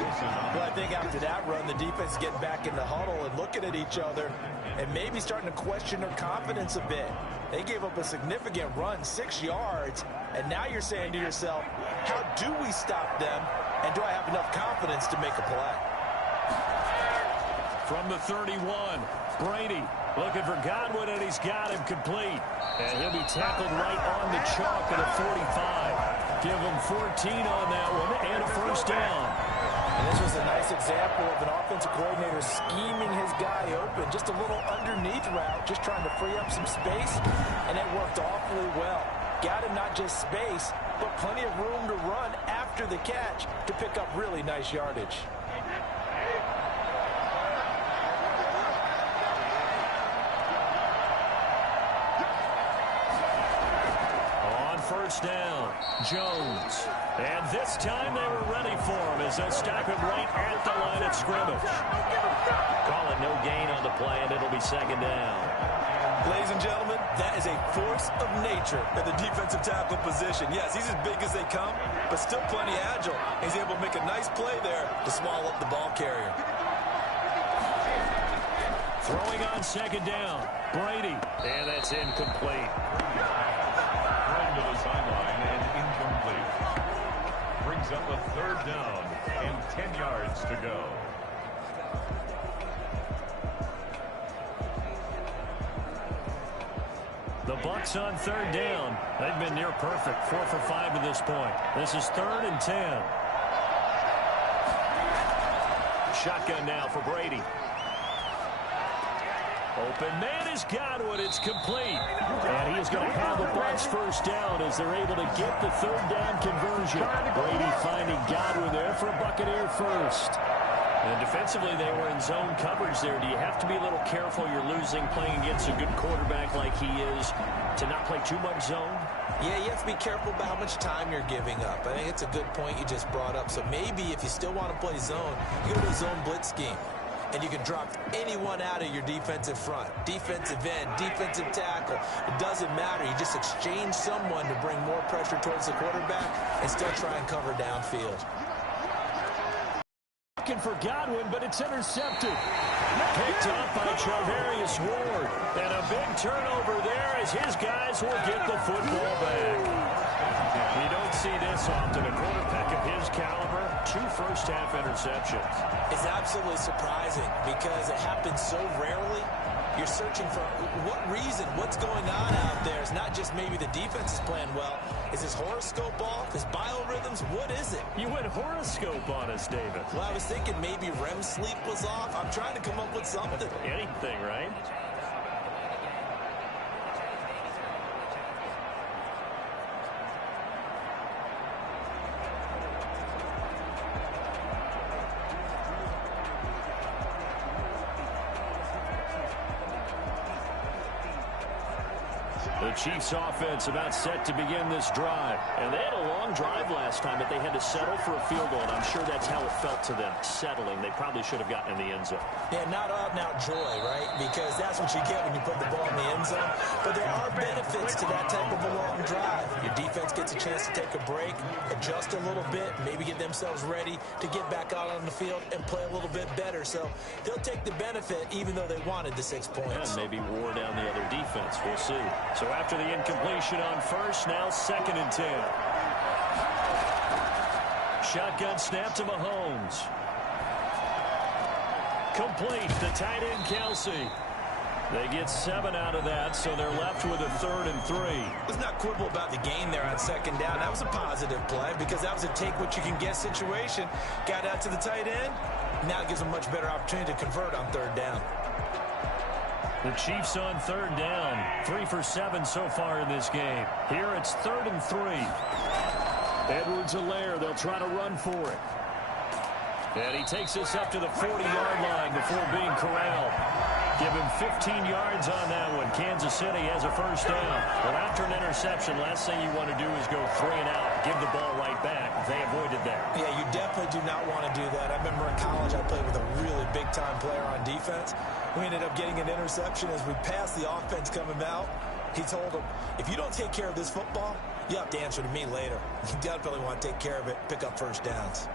Well, I think after that run, the defense is getting back in the huddle and looking at each other and maybe starting to question their confidence a bit. They gave up a significant run, 6 yards, and now you're saying to yourself, how do we stop them, and do I have enough confidence to make a play? From the 31, Brady looking for Godwin, and he's got him complete. And he'll be tackled right on the chalk at the 45. Give him 14 on that one, and a first down. And this was a nice example of an offensive coordinator scheming his guy open. Just a little underneath route, just trying to free up some space, and it worked awfully well. Got him not just space, but plenty of room to run after the catch to pick up really nice yardage. On first down, Jones. And this time they were ready for him as they stop him right at the line of scrimmage. no gain on the play, and it'll be second down. Ladies and gentlemen, that is a force of nature at the defensive tackle position. Yes, he's as big as they come, but still plenty agile. He's able to make a nice play there to swallow up the ball carrier. Throwing on second down, Brady, and that's incomplete. Thrown to the sideline and incomplete. Brings up a third down and 10 yards to go. The Bucs on third down. They've been near perfect, 4 for 5 to this point. This is 3rd and 10. Shotgun now for Brady. Open man is Godwin. It's complete. And he is going to have the Bucs first down as they're able to get the third down conversion. Brady finding Godwin there for a Buccaneer first. And defensively, they were in zone coverage there. Do you have to be a little careful? You're losing playing against a good quarterback like he is to not play too much zone? Yeah, you have to be careful about how much time you're giving up. I think it's a good point you just brought up. So maybe if you still want to play zone, you go to a zone blitz scheme. And you can drop anyone out of your defensive front. Defensive end, defensive tackle. It doesn't matter. You just exchange someone to bring more pressure towards the quarterback and still try and cover downfield. Looking for Godwin, but it's intercepted. Picked up by Charvarius Ward. And a big turnover there as his guys will get the football back. You don't see this often. A quarterback of his caliber, 2 first-half interceptions. It's absolutely surprising because it happens so rarely. You're searching for what reason, what's going on out there. It's not just maybe the defense is playing well. Is his horoscope off? His biorhythms? What is it? You went horoscope on us, David. Well, I was thinking maybe REM sleep was off. I'm trying to come up with something. Anything, right? The Chiefs offense about set to begin this drive. And they had a long drive last time, but they had to settle for a field goal, and I'm sure that's how it felt to them, settling. They probably should have gotten in the end zone. Yeah, not out-and-out joy, right? Because that's what you get when you put the ball in the end zone. But there are benefits to that type of a long drive. Your defense gets a chance to take a break, adjust a little bit, maybe get themselves ready to get back out on the field and play a little bit better. So they'll take the benefit even though they wanted the 6 points. And maybe wore down the other defense. We'll see. So after the incompletion on first, now 2nd and 10. Shotgun snap to Mahomes. Complete. The tight end, Kelsey. They get 7 out of that, so they're left with a 3rd and 3. Let's not quibble about the gain there on 2nd down. That was a positive play because that was a take-what-you-can-get situation. Got out to the tight end. Now it gives them a much better opportunity to convert on 3rd down. The Chiefs on 3rd down. 3 for 7 so far in this game. Here it's 3rd and 3. Edwards-Helaire, they'll try to run for it. And he takes us up to the 40-yard line before being corralled. Give him 15 yards on that one. Kansas City has a first down. Well, after an interception, last thing you want to do is go 3 and out, give the ball right back. They avoided that. Yeah, you definitely do not want to do that. I remember in college I played with a really big-time player on defense. We ended up getting an interception as we passed the offense coming out. He told him, if you don't take care of this football, you have to answer to me later. You definitely want to take care of it, pick up first downs.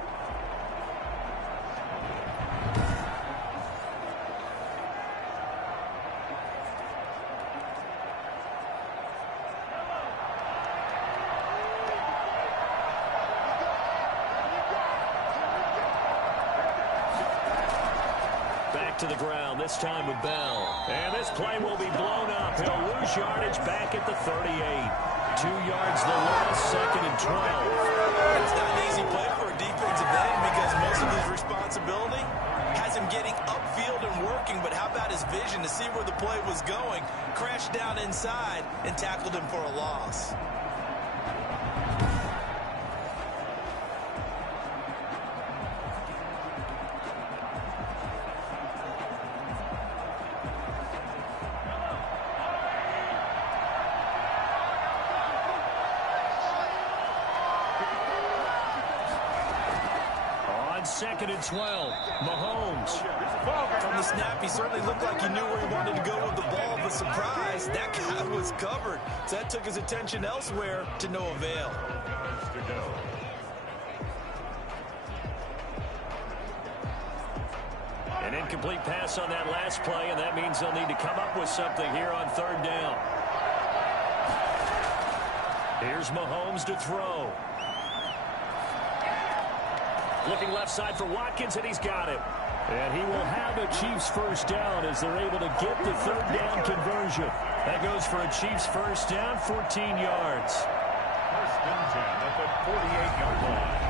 To the ground, this time with Bell. And this play will be blown up. He'll lose yardage back at the 38. 2 yards the loss, 2nd and 12. It's not an easy play for a defensive end because most of his responsibility has him getting upfield and working, but how about his vision to see where the play was going, crashed down inside, and tackled him for a loss. On 2nd and 12, Mahomes. From the snap, he certainly looked like he knew where he wanted to go with the ball, but surprise, that guy was covered. So that took his attention elsewhere to no avail. An incomplete pass on that last play, and that means they'll need to come up with something here on third down. Here's Mahomes to throw. Looking left side for Watkins, and he's got it. And he will have a Chiefs first down as they're able to get the third down conversion. That goes for a Chiefs first down, 14 yards. First and 10 at the 48-yard line.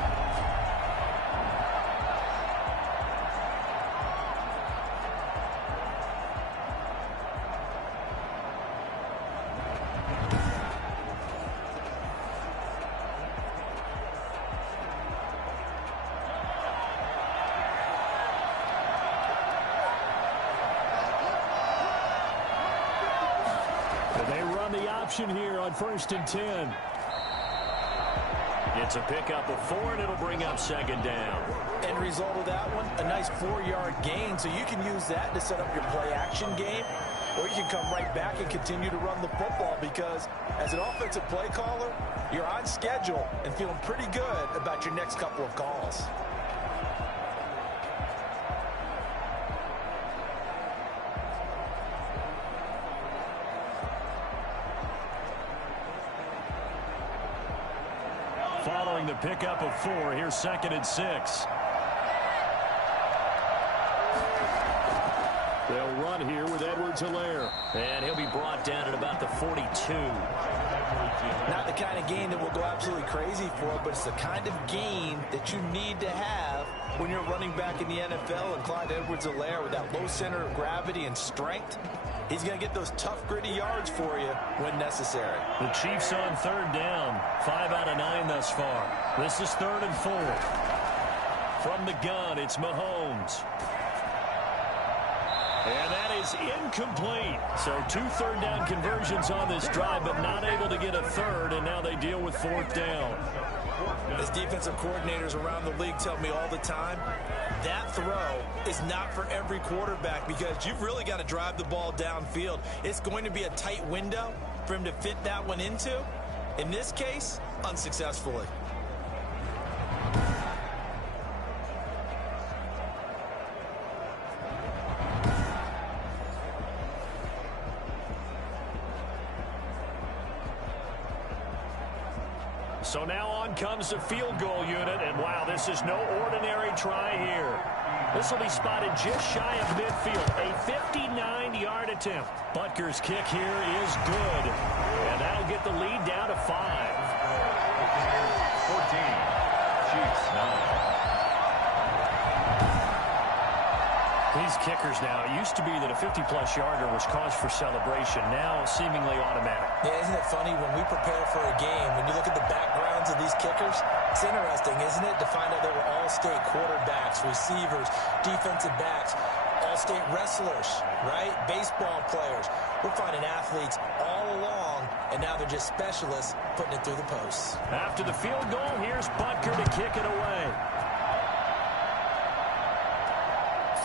Here on first and 10. It's a pickup of 4, and it'll bring up second down. End result of that one, a nice 4-yard gain, so you can use that to set up your play-action game, or you can come right back and continue to run the football because as an offensive play caller, you're on schedule and feeling pretty good about your next couple of calls. Following the pickup of 4, here's second and 6. They'll run here with Edwards-Helaire. And he'll be brought down at about the 42. Not the kind of gain that will go absolutely crazy for, but it's the kind of gain that you need to have when you're running back in the NFL. And Clyde Edwards-Helaire, with that low center of gravity and strength, he's going to get those tough, gritty yards for you when necessary. The Chiefs on third down. 5 out of 9 thus far. This is 3rd and 4. From the gun, it's Mahomes. And that is incomplete. So 2 third down conversions on this drive, but not able to get a third, and now they deal with 4th down. As defensive coordinators around the league tell me all the time, that throw is not for every quarterback because you've really got to drive the ball downfield. It's going to be a tight window for him to fit that one into. In this case, unsuccessfully. So now on comes the field goal unit, and wow, this is no ordinary try here. This will be spotted just shy of midfield, a 59-yard attempt. Butker's kick here is good, and that'll get the lead down to 5. 14, Chiefs 9. These kickers now, it used to be that a 50-plus yarder was cause for celebration, now seemingly automatic. Yeah, isn't it funny when we prepare for a game, when you look at the backgrounds of these kickers, it's interesting, isn't it, to find out they were all-state quarterbacks, receivers, defensive backs, all-state wrestlers, right? Baseball players. We're finding athletes all along, and now they're just specialists putting it through the posts. After the field goal, here's Butker to kick it away.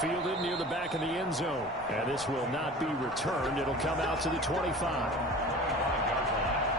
Fielded near the back of the end zone. And this will not be returned. It'll come out to the 25.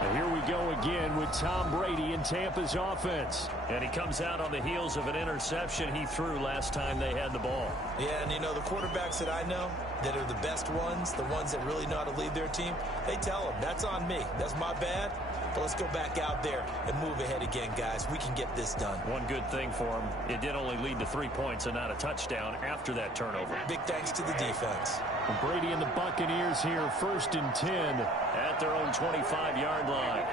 And here we go again with Tom Brady in Tampa's offense. And he comes out on the heels of an interception he threw last time they had the ball. Yeah, and you know, the quarterbacks that I know that are the best ones, the ones that really know how to lead their team, they tell them, that's on me. That's my bad. But let's go back out there and move ahead again, guys. We can get this done. One good thing for him, it did only lead to 3 points and not a touchdown after that turnover. Big thanks to the defense. And Brady and the Buccaneers here, 1st and 10 at their own 25-yard line.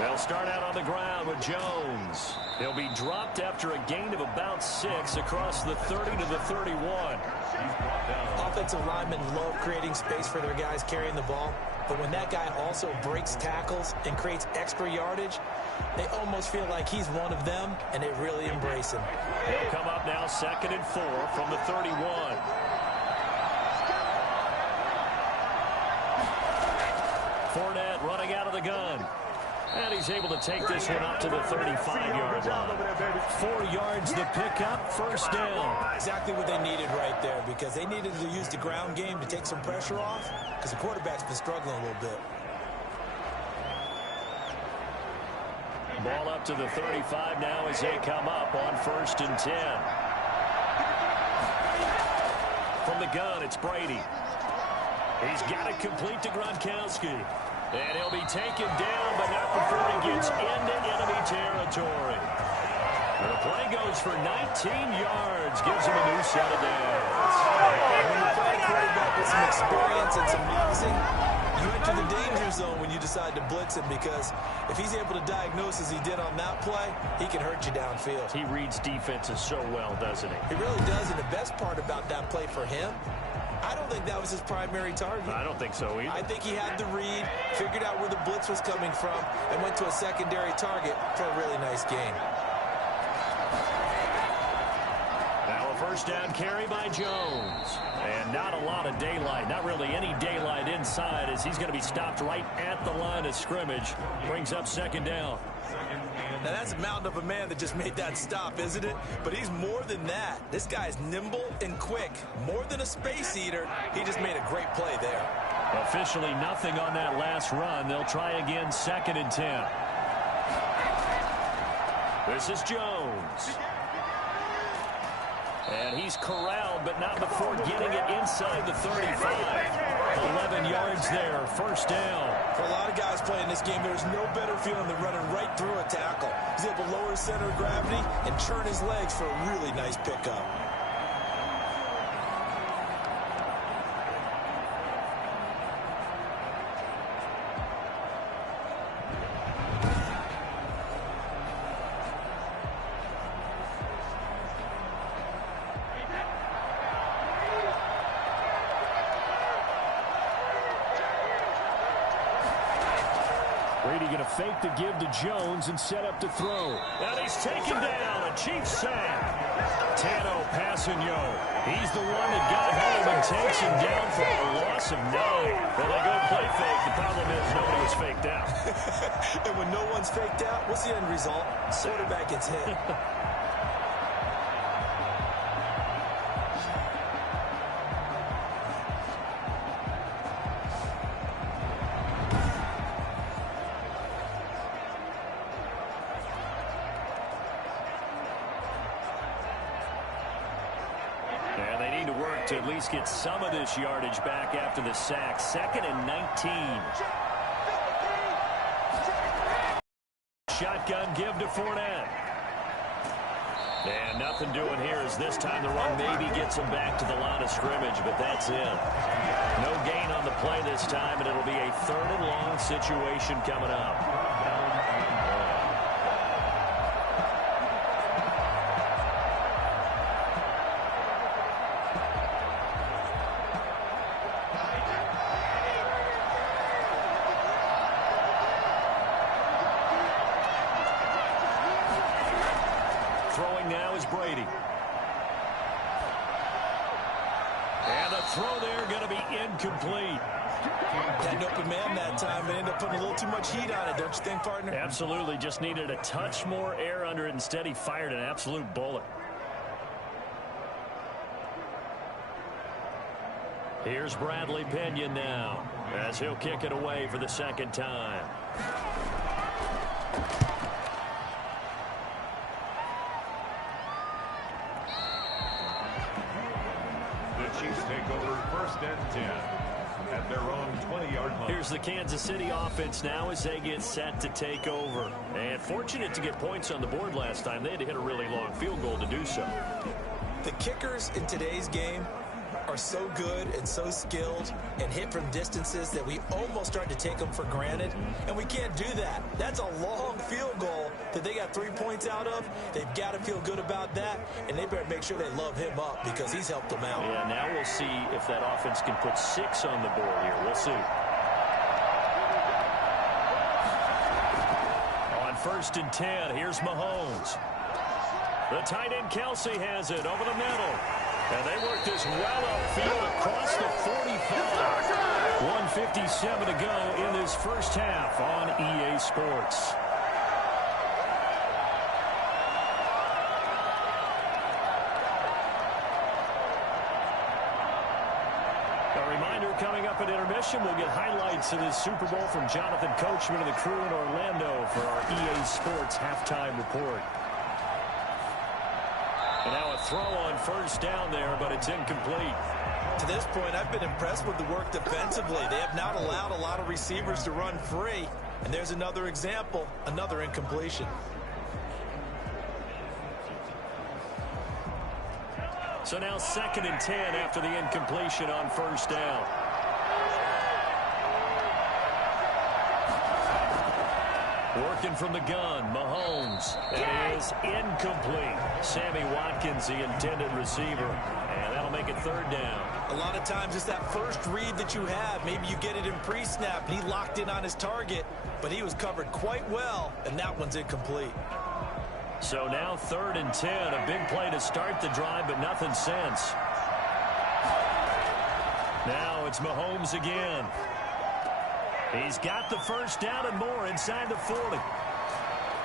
They'll start out on the ground with Jones. He'll be dropped after a gain of about 6 across the 30 to the 31. Offensive linemen love creating space for their guys carrying the ball, but when that guy also breaks tackles and creates extra yardage, they almost feel like he's one of them, and they really embrace him. They'll come up now 2nd and 4 from the 31. Fournette running out of the gun. And he's able to take this one up to the 35-yard line. 4 yards to pick up, first down. Exactly what they needed right there, because they needed to use the ground game to take some pressure off, because the quarterback's been struggling a little bit. Ball up to the 35 now as they come up on 1st and 10. From the gun, it's Brady. He's got it complete to Gronkowski. And he'll be taken down, but not before he gets into enemy territory. And the play goes for 19 yards, gives him a new set of downs. When you play a quarterback with some experience and some moxie, you enter the danger zone when you decide to blitz him, because if he's able to diagnose as he did on that play, he can hurt you downfield. He reads defenses so well, doesn't he? He really does, and the best part about that play for him, I don't think that was his primary target. I don't think so either. I think he had the read, figured out where the blitz was coming from, and went to a secondary target for a really nice game. Now a first down carry by Jones. And not a lot of daylight, not really any daylight inside, as he's going to be stopped right at the line of scrimmage. Brings up 2nd down. Now that's a mountain of a man that just made that stop, isn't it? But he's more than that. This guy's nimble and quick. More than a space eater, he just made a great play there. Officially nothing on that last run. They'll try again, 2nd and 10. This is Jones. And he's corralled, but not before getting it inside the 35. 11 yards there, first down. For a lot of guys playing this game, there's no better feeling than running right through a tackle. He's able to lower his center of gravity and churn his legs for a really nice pickup. Brady going to fake the give to Jones and set up to throw. And he's taken down. A Chiefs sack. Tano Passanio. He's the one that got home and takes him down for a loss of 9. Well, they go play fake. The problem is nobody was faked out. And when no one's faked out, what's the end result? Quarterback gets hit. To at least get some of this yardage back after the sack. 2nd and 19. Shotgun give to Fournette. And nothing doing here as this time the run maybe gets him back to the line of scrimmage, but that's it. No gain on the play this time, and it'll be a 3rd and long situation coming up. Throwing now is Brady. And the throw there going to be incomplete. Had an open man that time, but ended up putting a little too much heat on it, don't you think, partner? Absolutely. Just needed a touch more air under it. Instead, he fired an absolute bullet. Here's Bradley Pinion now, as he'll kick it away for the 2nd time. Chiefs take over 1st and 10 at their own 20-yard line. Here's the Kansas City offense now as they get set to take over. And fortunate to get points on the board last time. They had to hit a really long field goal to do so. The kickers in today's game are so good and so skilled and hit from distances that we almost start to take them for granted, and we can't do that. That's a long field goal that they got 3 points out of. They've got to feel good about that, and they better make sure they love him up because he's helped them out. Yeah, now we'll see if that offense can put 6 on the board here. We'll see. On 1st and 10, here's Mahomes. The tight end Kelsey has it over the middle. And they work this well upfield across the 45. 1:57 to go in this first half on EA Sports. A reminder, coming up at intermission, we'll get highlights of this Super Bowl from Jonathan Coachman and the crew in Orlando for our EA Sports halftime report. And now a throw on first down there, but it's incomplete. To this point, I've been impressed with the work defensively. They have not allowed a lot of receivers to run free. And there's another example, another incompletion. So now 2nd and 10 after the incompletion on first down. Working from the gun, Mahomes. And it is incomplete. Sammy Watkins, the intended receiver. And that'll make it 3rd down. A lot of times it's that first read that you have. Maybe you get it in pre-snap, and he locked in on his target, but he was covered quite well, and that one's incomplete. So now 3rd and 10. A big play to start the drive, but nothing since. Now it's Mahomes again. He's got the first down and more inside the 40.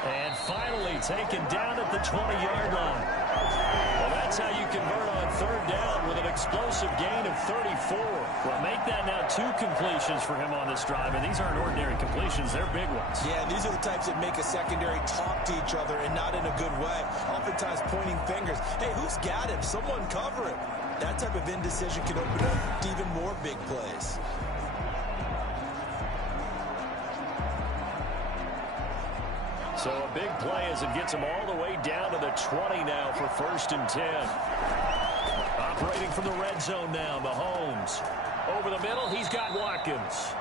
And finally taken down at the 20-yard line. Well, that's how you convert on 3rd down with an explosive gain of 34. Well, make that now 2 completions for him on this drive. And these aren't ordinary completions. They're big ones. Yeah, and these are the types that make a secondary talk to each other and not in a good way. Oftentimes pointing fingers. Hey, who's got him? Someone cover him. That type of indecision can open up to even more big plays. So a big play as it gets him all the way down to the 20 now for 1st and 10. Operating from the red zone now, Mahomes. Over the middle, he's got Watkins.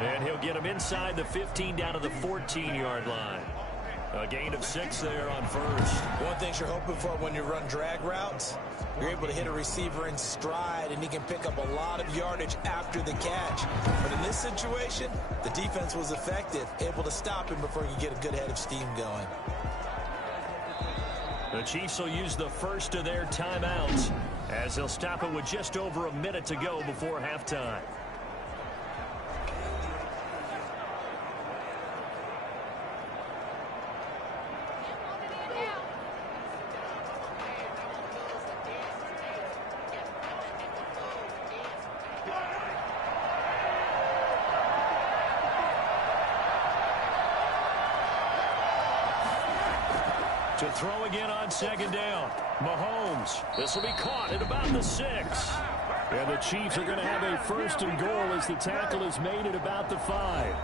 And he'll get him inside the 15 down to the 14-yard line. A gain of 6 there on first. One thing you're hoping for when you run drag routes, you're able to hit a receiver in stride, and he can pick up a lot of yardage after the catch. But in this situation, the defense was effective, able to stop him before he could get a good head of steam going. The Chiefs will use the first of their timeouts as they'll stop it with just over a minute to go before halftime. To throw again on 2nd down. Mahomes. This will be caught at about the 6. And the Chiefs are going to have a 1st and goal as the tackle is made at about the 5.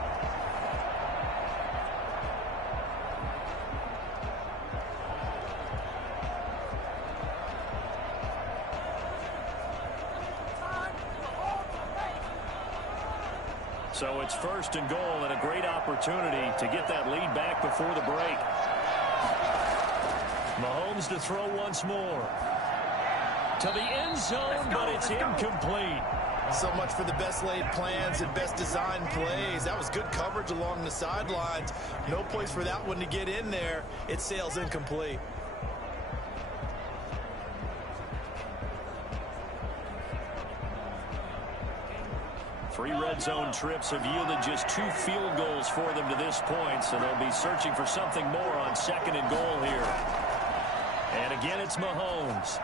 So it's 1st and goal and a great opportunity to get that lead back before the break. Mahomes to throw once more. To the end zone, but it's incomplete. So much for the best laid plans and best designed plays. That was good coverage along the sidelines. No place for that one to get in there. It sails incomplete. Three red zone trips have yielded just 2 field goals for them to this point, so they'll be searching for something more on 2nd and goal here. And again, it's Mahomes.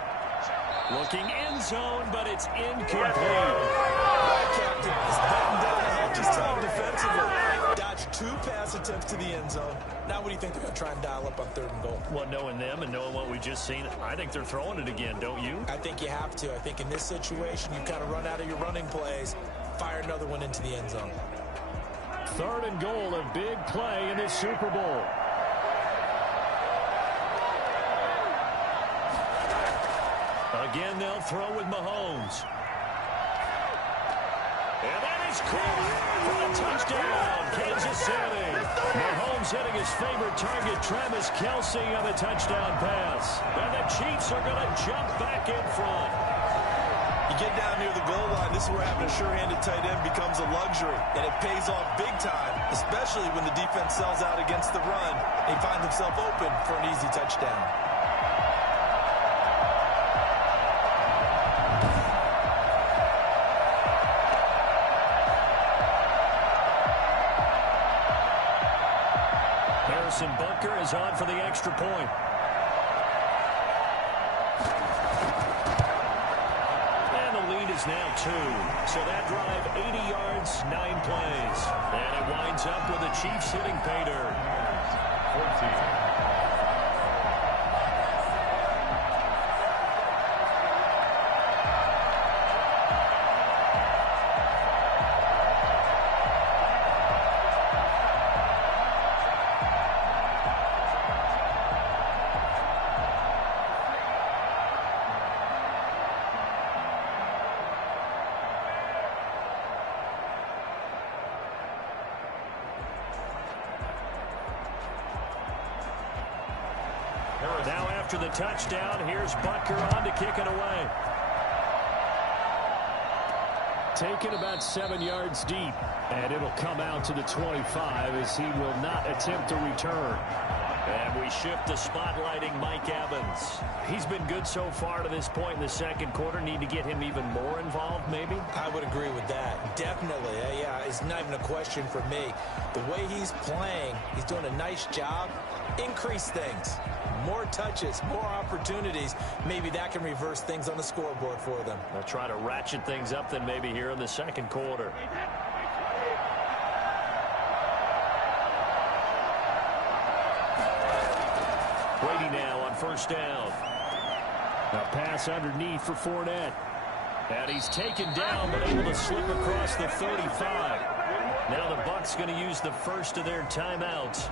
Looking end zone, but it's incomplete. Captain is batting down the hatches time defensively. Dodged 2 pass attempts to the end zone. Now what do you think they're going to try and dial up on 3rd and goal? Well, knowing them and knowing what we've just seen, I think they're throwing it again, don't you? I think you have to. I think in this situation, you kind of run out of your running plays. Fire another one into the end zone. 3rd and goal, a big play in this Super Bowl. Again, they'll throw with Mahomes. And that is caught for a touchdown, Kansas City. Mahomes hitting his favorite target, Travis Kelce, on the touchdown pass. And the Chiefs are going to jump back in front. You get down near the goal line, this is where having a sure-handed tight end becomes a luxury, and it pays off big time, especially when the defense sells out against the run. He finds himself open for an easy touchdown. is on for the extra point. And the lead is now 2. So that drive, 80 yards, 9 plays. And it winds up with the Chiefs hitting pay dirt. 14. Now after the touchdown, here's Butker on to kick it away. Taken about 7 yards deep, and it'll come out to the 25 as he will not attempt to return. And we shift to spotlighting Mike Evans. He's been good so far to this point in the second quarter. Need to get him even more involved, maybe? I would agree with that. Definitely. Yeah, it's not even a question for me. The way he's playing, he's doing a nice job. Increase things. More touches, more opportunities. Maybe that can reverse things on the scoreboard for them. They'll try to ratchet things up then maybe here in the second quarter. Brady now on first down. A pass underneath for Fournette. And he's taken down but able to slip across the 35. Now the Bucs going to use the first of their timeouts,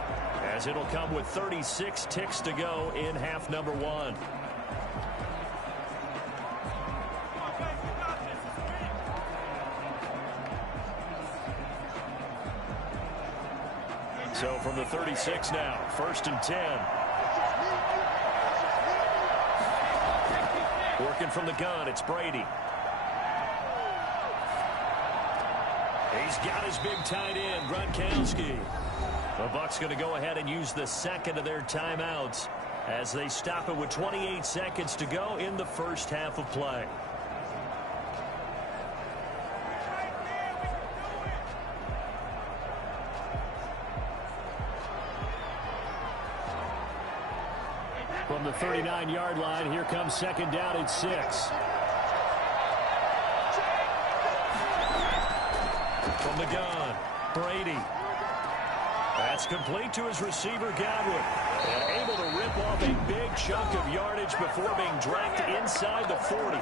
as it'll come with 36 ticks to go in half number 1. So from the 36 now, 1st and 10. Working from the gun, it's Brady. He's got his big tight end, Gronkowski. The Bucs going to go ahead and use the second of their timeouts as they stop it with 28 seconds to go in the first half of play. From the 39-yard line, here comes second down at 6. From the gun, Brady. That's complete to his receiver, Godwin. And able to rip off a big chunk of yardage before being dragged inside the 40.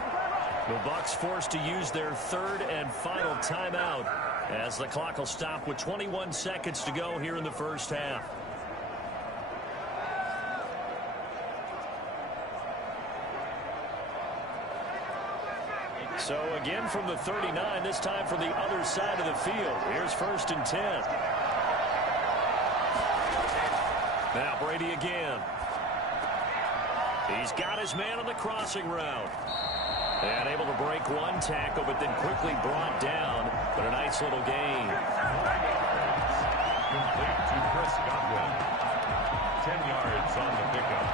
The Bucs forced to use their third and final timeout as the clock will stop with 21 seconds to go here in the first half. So again from the 39, this time from the other side of the field. Here's 1st and 10. Now Brady again. He's got his man on the crossing route. And able to break one tackle, but then quickly brought down. But a nice little gain. Complete to Chris Godwin. 10 yards on the pickup.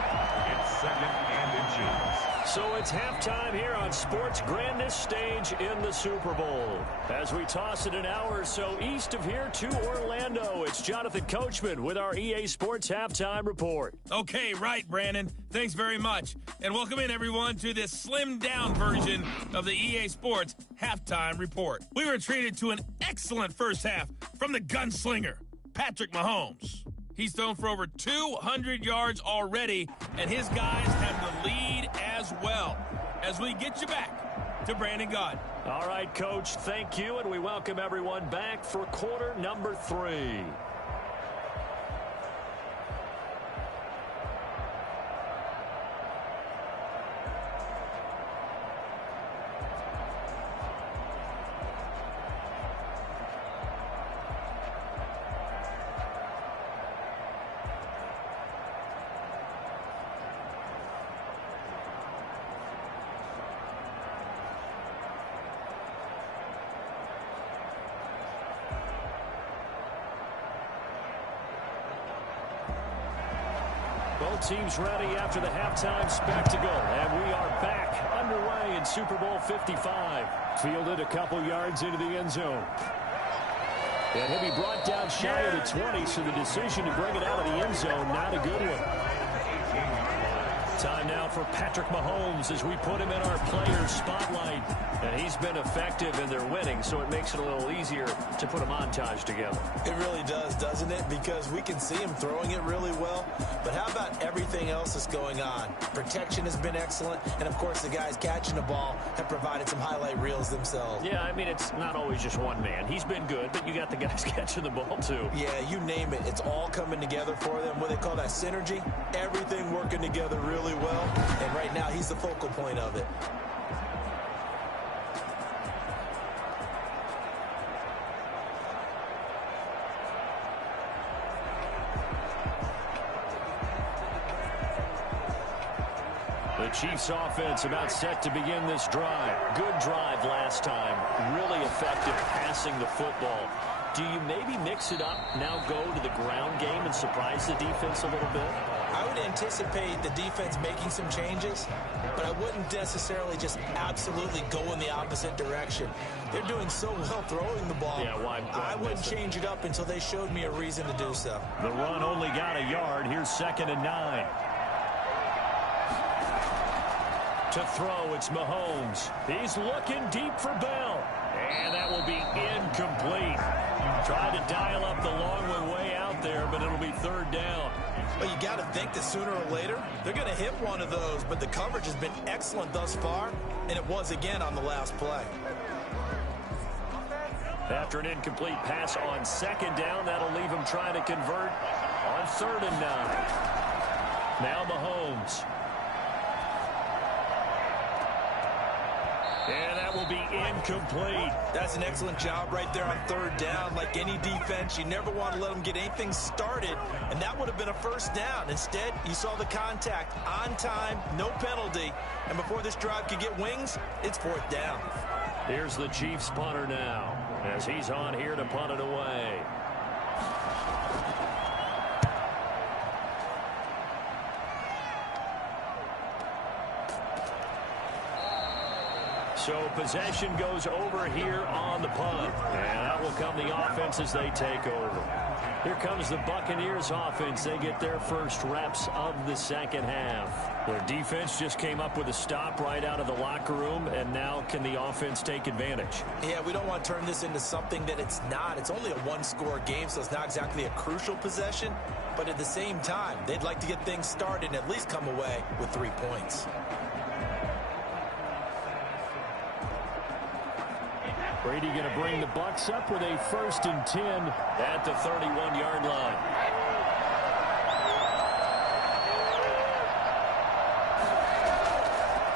It's 2nd and inches. So it's halftime here on sports' grandest stage in the Super Bowl. As we toss it an hour or so east of here to Orlando, it's Jonathan Coachman with our EA Sports Halftime Report. Okay, right, Brandon. Thanks very much. And welcome in, everyone, to this slimmed-down version of the EA Sports Halftime Report. We were treated to an excellent first half from the gunslinger, Patrick Mahomes. He's thrown for over 200 yards already, and his guys have the lead as well. As we get you back to Brandon Gaudin. All right, Coach, thank you, and we welcome everyone back for quarter number 3. Both teams ready after the halftime spectacle, and we are back underway in Super Bowl 55. Fielded a couple yards into the end zone. And he'll be brought down shy of the 20, so the decision to bring it out of the end zone, not a good one. Time now for Patrick Mahomes as we put him in our player spotlight. And he's been effective and they're winning, so it makes it a little easier to put a montage together. It really does, doesn't it? Because we can see him throwing it really well. But how about everything else that's going on? Protection has been excellent. And, of course, the guys catching the ball have provided some highlight reels themselves. Yeah, I mean, it's not always just one man. He's been good, but you got the guys catching the ball, too. Yeah, you name it. It's all coming together for them. What they call that synergy. Everything working together really well. And right now, he's the focal point of it. The Chiefs offense about set to begin this drive. Good drive last time. Really effective passing the football. Do you maybe mix it up, now go to the ground game and surprise the defense a little bit? I would anticipate the defense making some changes, but I wouldn't necessarily just absolutely go in the opposite direction. They're doing so well throwing the ball. Yeah, why I wouldn't change it up until they showed me a reason to do so. The run only got a yard. Here's 2nd and 9. To throw, it's Mahomes. He's looking deep for Bell. And that will be incomplete. Tried to dial up the long way out there, but it'll be 3rd down. Well, you got to think that sooner or later, they're going to hit one of those, but the coverage has been excellent thus far, and it was again on the last play. After an incomplete pass on 2nd down, that'll leave him trying to convert on 3rd and 9. Now Mahomes. And that will be incomplete. That's an excellent job right there on 3rd down. Like any defense, you never want to let them get anything started, and that would have been a 1st down. Instead, you saw the contact on time, no penalty, and before this drive could get wings, it's 4th down. Here's the Chiefs punter now as he's on here to punt it away. So possession goes over here on the punt. And that will come the offense as they take over. Here comes the Buccaneers offense. They get their first reps of the 2nd half. Their defense just came up with a stop right out of the locker room. And now can the offense take advantage? Yeah, we don't want to turn this into something that it's not. It's only a 1-score game, so it's not exactly a crucial possession. But at the same time, they'd like to get things started and at least come away with 3 points. Brady going to bring the Bucs up with a 1st and 10 at the 31-yard line.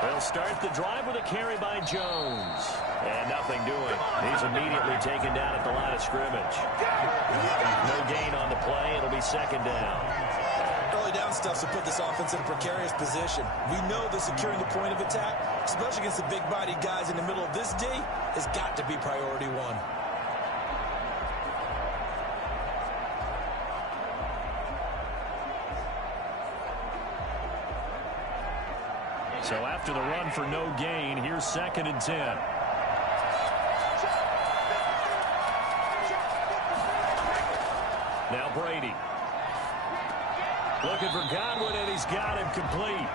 They'll start the drive with a carry by Jones. And nothing doing. He's immediately taken down at the line of scrimmage. No gain on the play. It'll be 2nd down. Early down stuff to put this offense in a precarious position. We know that securing the point of attack, especially against the big-bodied guys in the middle of this D, has got to be priority 1. So after the run for no gain, here's 2nd and 10. Now Brady. Looking for Godwin, and he's got him complete.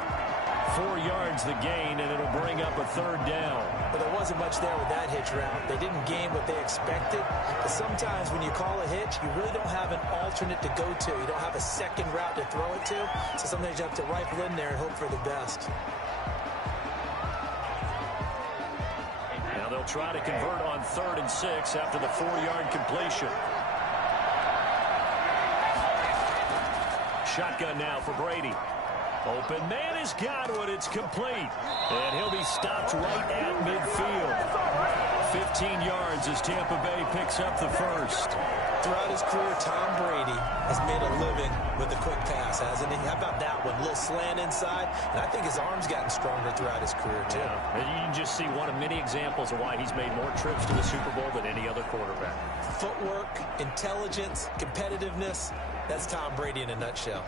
4 yards the gain, and it'll bring up a 3rd down. But there wasn't much there with that hitch route. They didn't gain what they expected. But sometimes when you call a hitch, you really don't have an alternate to go to. You don't have a second route to throw it to. So sometimes you have to rifle in there and hope for the best. Now they'll try to convert on 3rd and 6 after the 4-yard completion. Shotgun now for Brady. Open man is Godwin. It's complete. And he'll be stopped right at midfield. 15 yards as Tampa Bay picks up the 1st. Throughout his career, Tom Brady has made a living with the quick pass, hasn't he? How about that one? A little slant inside. And I think his arm's gotten stronger throughout his career, too. Yeah. And you can just see one of many examples of why he's made more trips to the Super Bowl than any other quarterback. Footwork, intelligence, competitiveness. That's Tom Brady in a nutshell.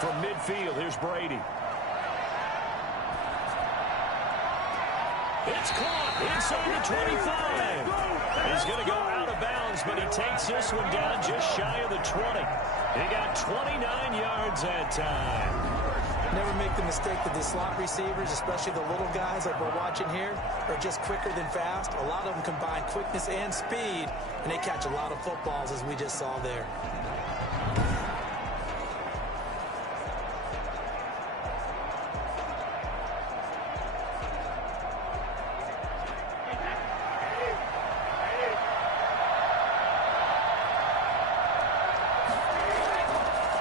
From midfield, here's Brady. It's caught inside the 25. He's going to go out of bounds, but he takes this one down just shy of the 20. He got 29 yards that time. Never make the mistake that the slot receivers, especially the little guys like we're watching here, are just quicker than fast. A lot of them combine quickness and speed, and they catch a lot of footballs, as we just saw there.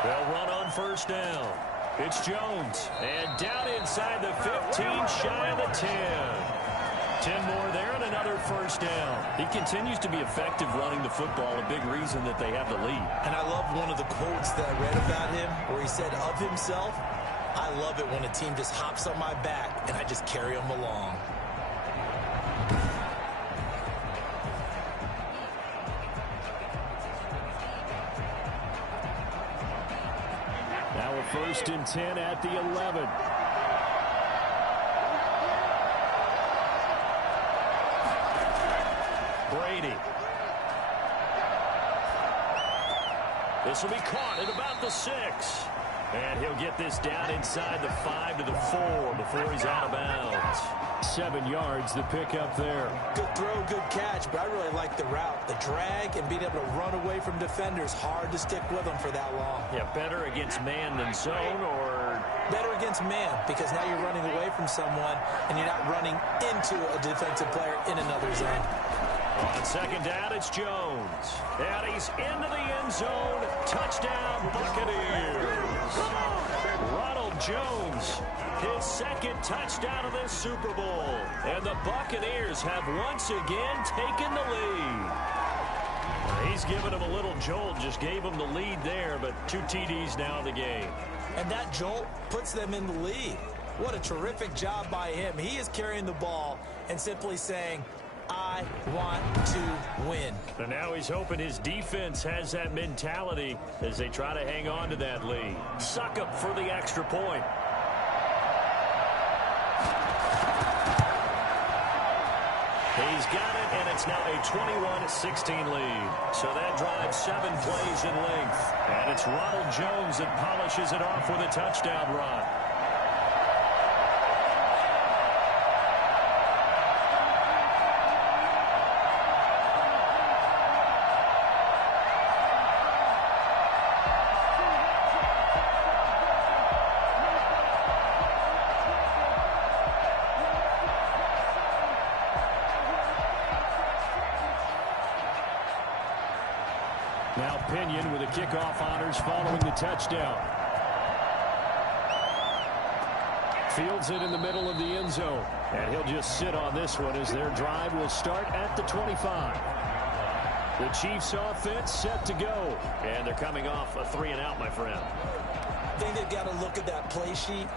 They'll run on first down. It's Jones, and down inside the 15, shy of the 10. 10 more there and another first down. He continues to be effective running the football, a big reason that they have the lead. And I love one of the quotes that I read about him where he said of himself, "I love it when a team just hops on my back and I just carry them along." Now a 1st and 10 at the 11. Brady. This will be caught at about the 6. And he'll get this down inside the 5 to the 4 before he's out of bounds. 7 yards, the pickup there. Good throw, good catch, but I really like the route. The drag and being able to run away from defenders, hard to stick with them for that long. Yeah, better against man than zone, or better against man, because now you're running away from someone and you're not running into a defensive player in another zone. On 2nd down, it's Jones. And he's into the end zone. Touchdown, Buccaneers. Ronald Jones, his 2nd touchdown of this Super Bowl. And the Buccaneers have once again taken the lead. He's given him a little jolt, just gave him the lead there, but 2 TDs now in the game. And that jolt puts them in the lead. What a terrific job by him. He is carrying the ball and simply saying, "I want to win." And now he's hoping his defense has that mentality as they try to hang on to that lead. Suck up for the extra point. He's got it, and it's now a 21-16 lead. So that drives 7 plays in length. And it's Ronald Jones that polishes it off with a touchdown run. Now Pinion with the kickoff honors following the touchdown. Fields it in the middle of the end zone. And he'll just sit on this one as their drive will start at the 25. The Chiefs offense set to go. And they're coming off a 3-and-out, my friend. I think they've got to look at that play sheet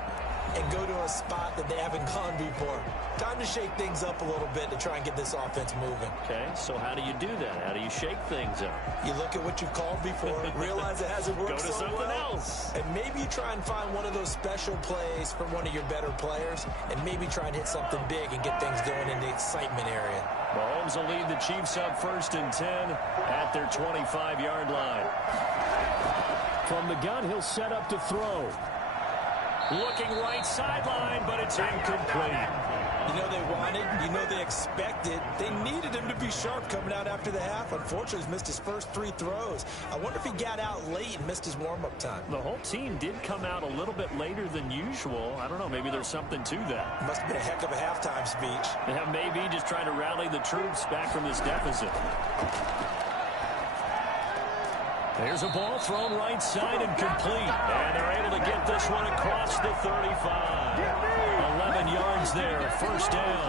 and go to a spot that they haven't gone before. Time to shake things up a little bit to try and get this offense moving. Okay, so how do you do that? How do you shake things up? You look at what you've called before, realize it hasn't worked Go to so something well, else. and maybe you try and find one of those special plays from one of your better players, and maybe try and hit something big and get things going in the excitement area. Mahomes will lead the Chiefs up 1st and 10 at their 25-yard line. From the gun, he'll set up to throw. Looking right sideline, but it's incomplete. You know they wanted, you know they expected. They needed him to be sharp coming out after the half. Unfortunately, he's missed his first 3 throws. I wonder if he got out late and missed his warm-up time. The whole team did come out a little bit later than usual. I don't know, maybe there's something to that. Must have been a heck of a halftime speech. Yeah, maybe just trying to rally the troops back from this deficit. There's a ball thrown right side and complete. And they're able to get this one across the 35. 11 yards there, 1st down.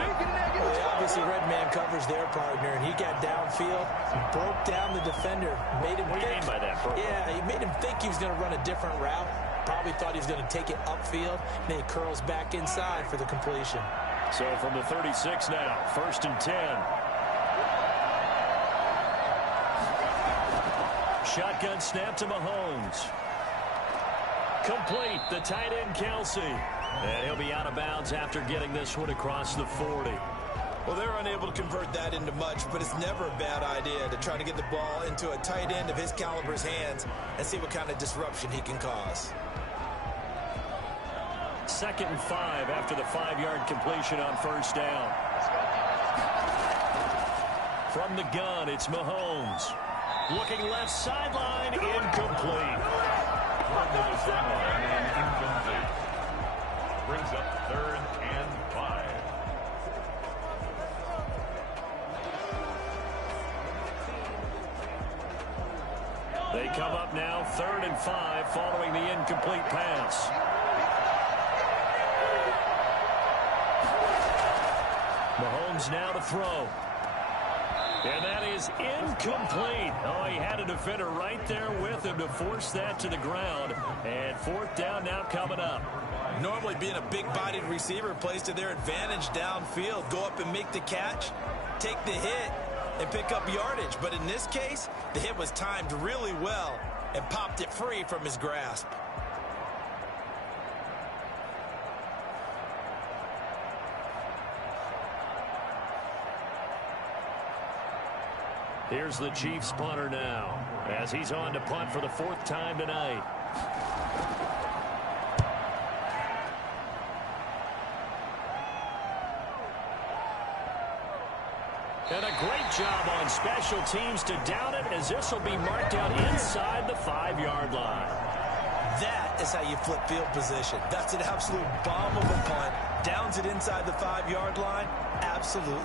Well, they obviously red man covers their partner, and he got downfield, broke down the defender, made him What do you mean by that, bro? Yeah, he made him think he was going to run a different route. Probably thought he was going to take it upfield. Then he curls back inside for the completion. So from the 36 now, 1st and 10. Shotgun snap to Mahomes. Complete, the tight end, Kelsey. And he'll be out of bounds after getting this one across the 40. Well, they're unable to convert that into much, but it's never a bad idea to try to get the ball into a tight end of his caliber's hands and see what kind of disruption he can cause. 2nd and 5 after the 5-yard completion on first down. From the gun, it's Mahomes. Looking left sideline, incomplete. Run to the sideline and incomplete. Brings up 3rd and 5. They come up now 3rd and 5 following the incomplete pass. Mahomes now to throw. And that is incomplete. Oh, he had a defender right there with him to force that to the ground. And 4th down now coming up. Normally being a big-bodied receiver plays to their advantage downfield. Go up and make the catch, take the hit, and pick up yardage. But in this case, the hit was timed really well and popped it free from his grasp. Here's the Chiefs punter now as he's on to punt for the 4th time tonight. And a great job on special teams to down it, as this will be marked out inside the 5-yard line. That is how you flip field position. That's an absolute bomb of a punt. Downs it inside the 5-yard line. Absolutely.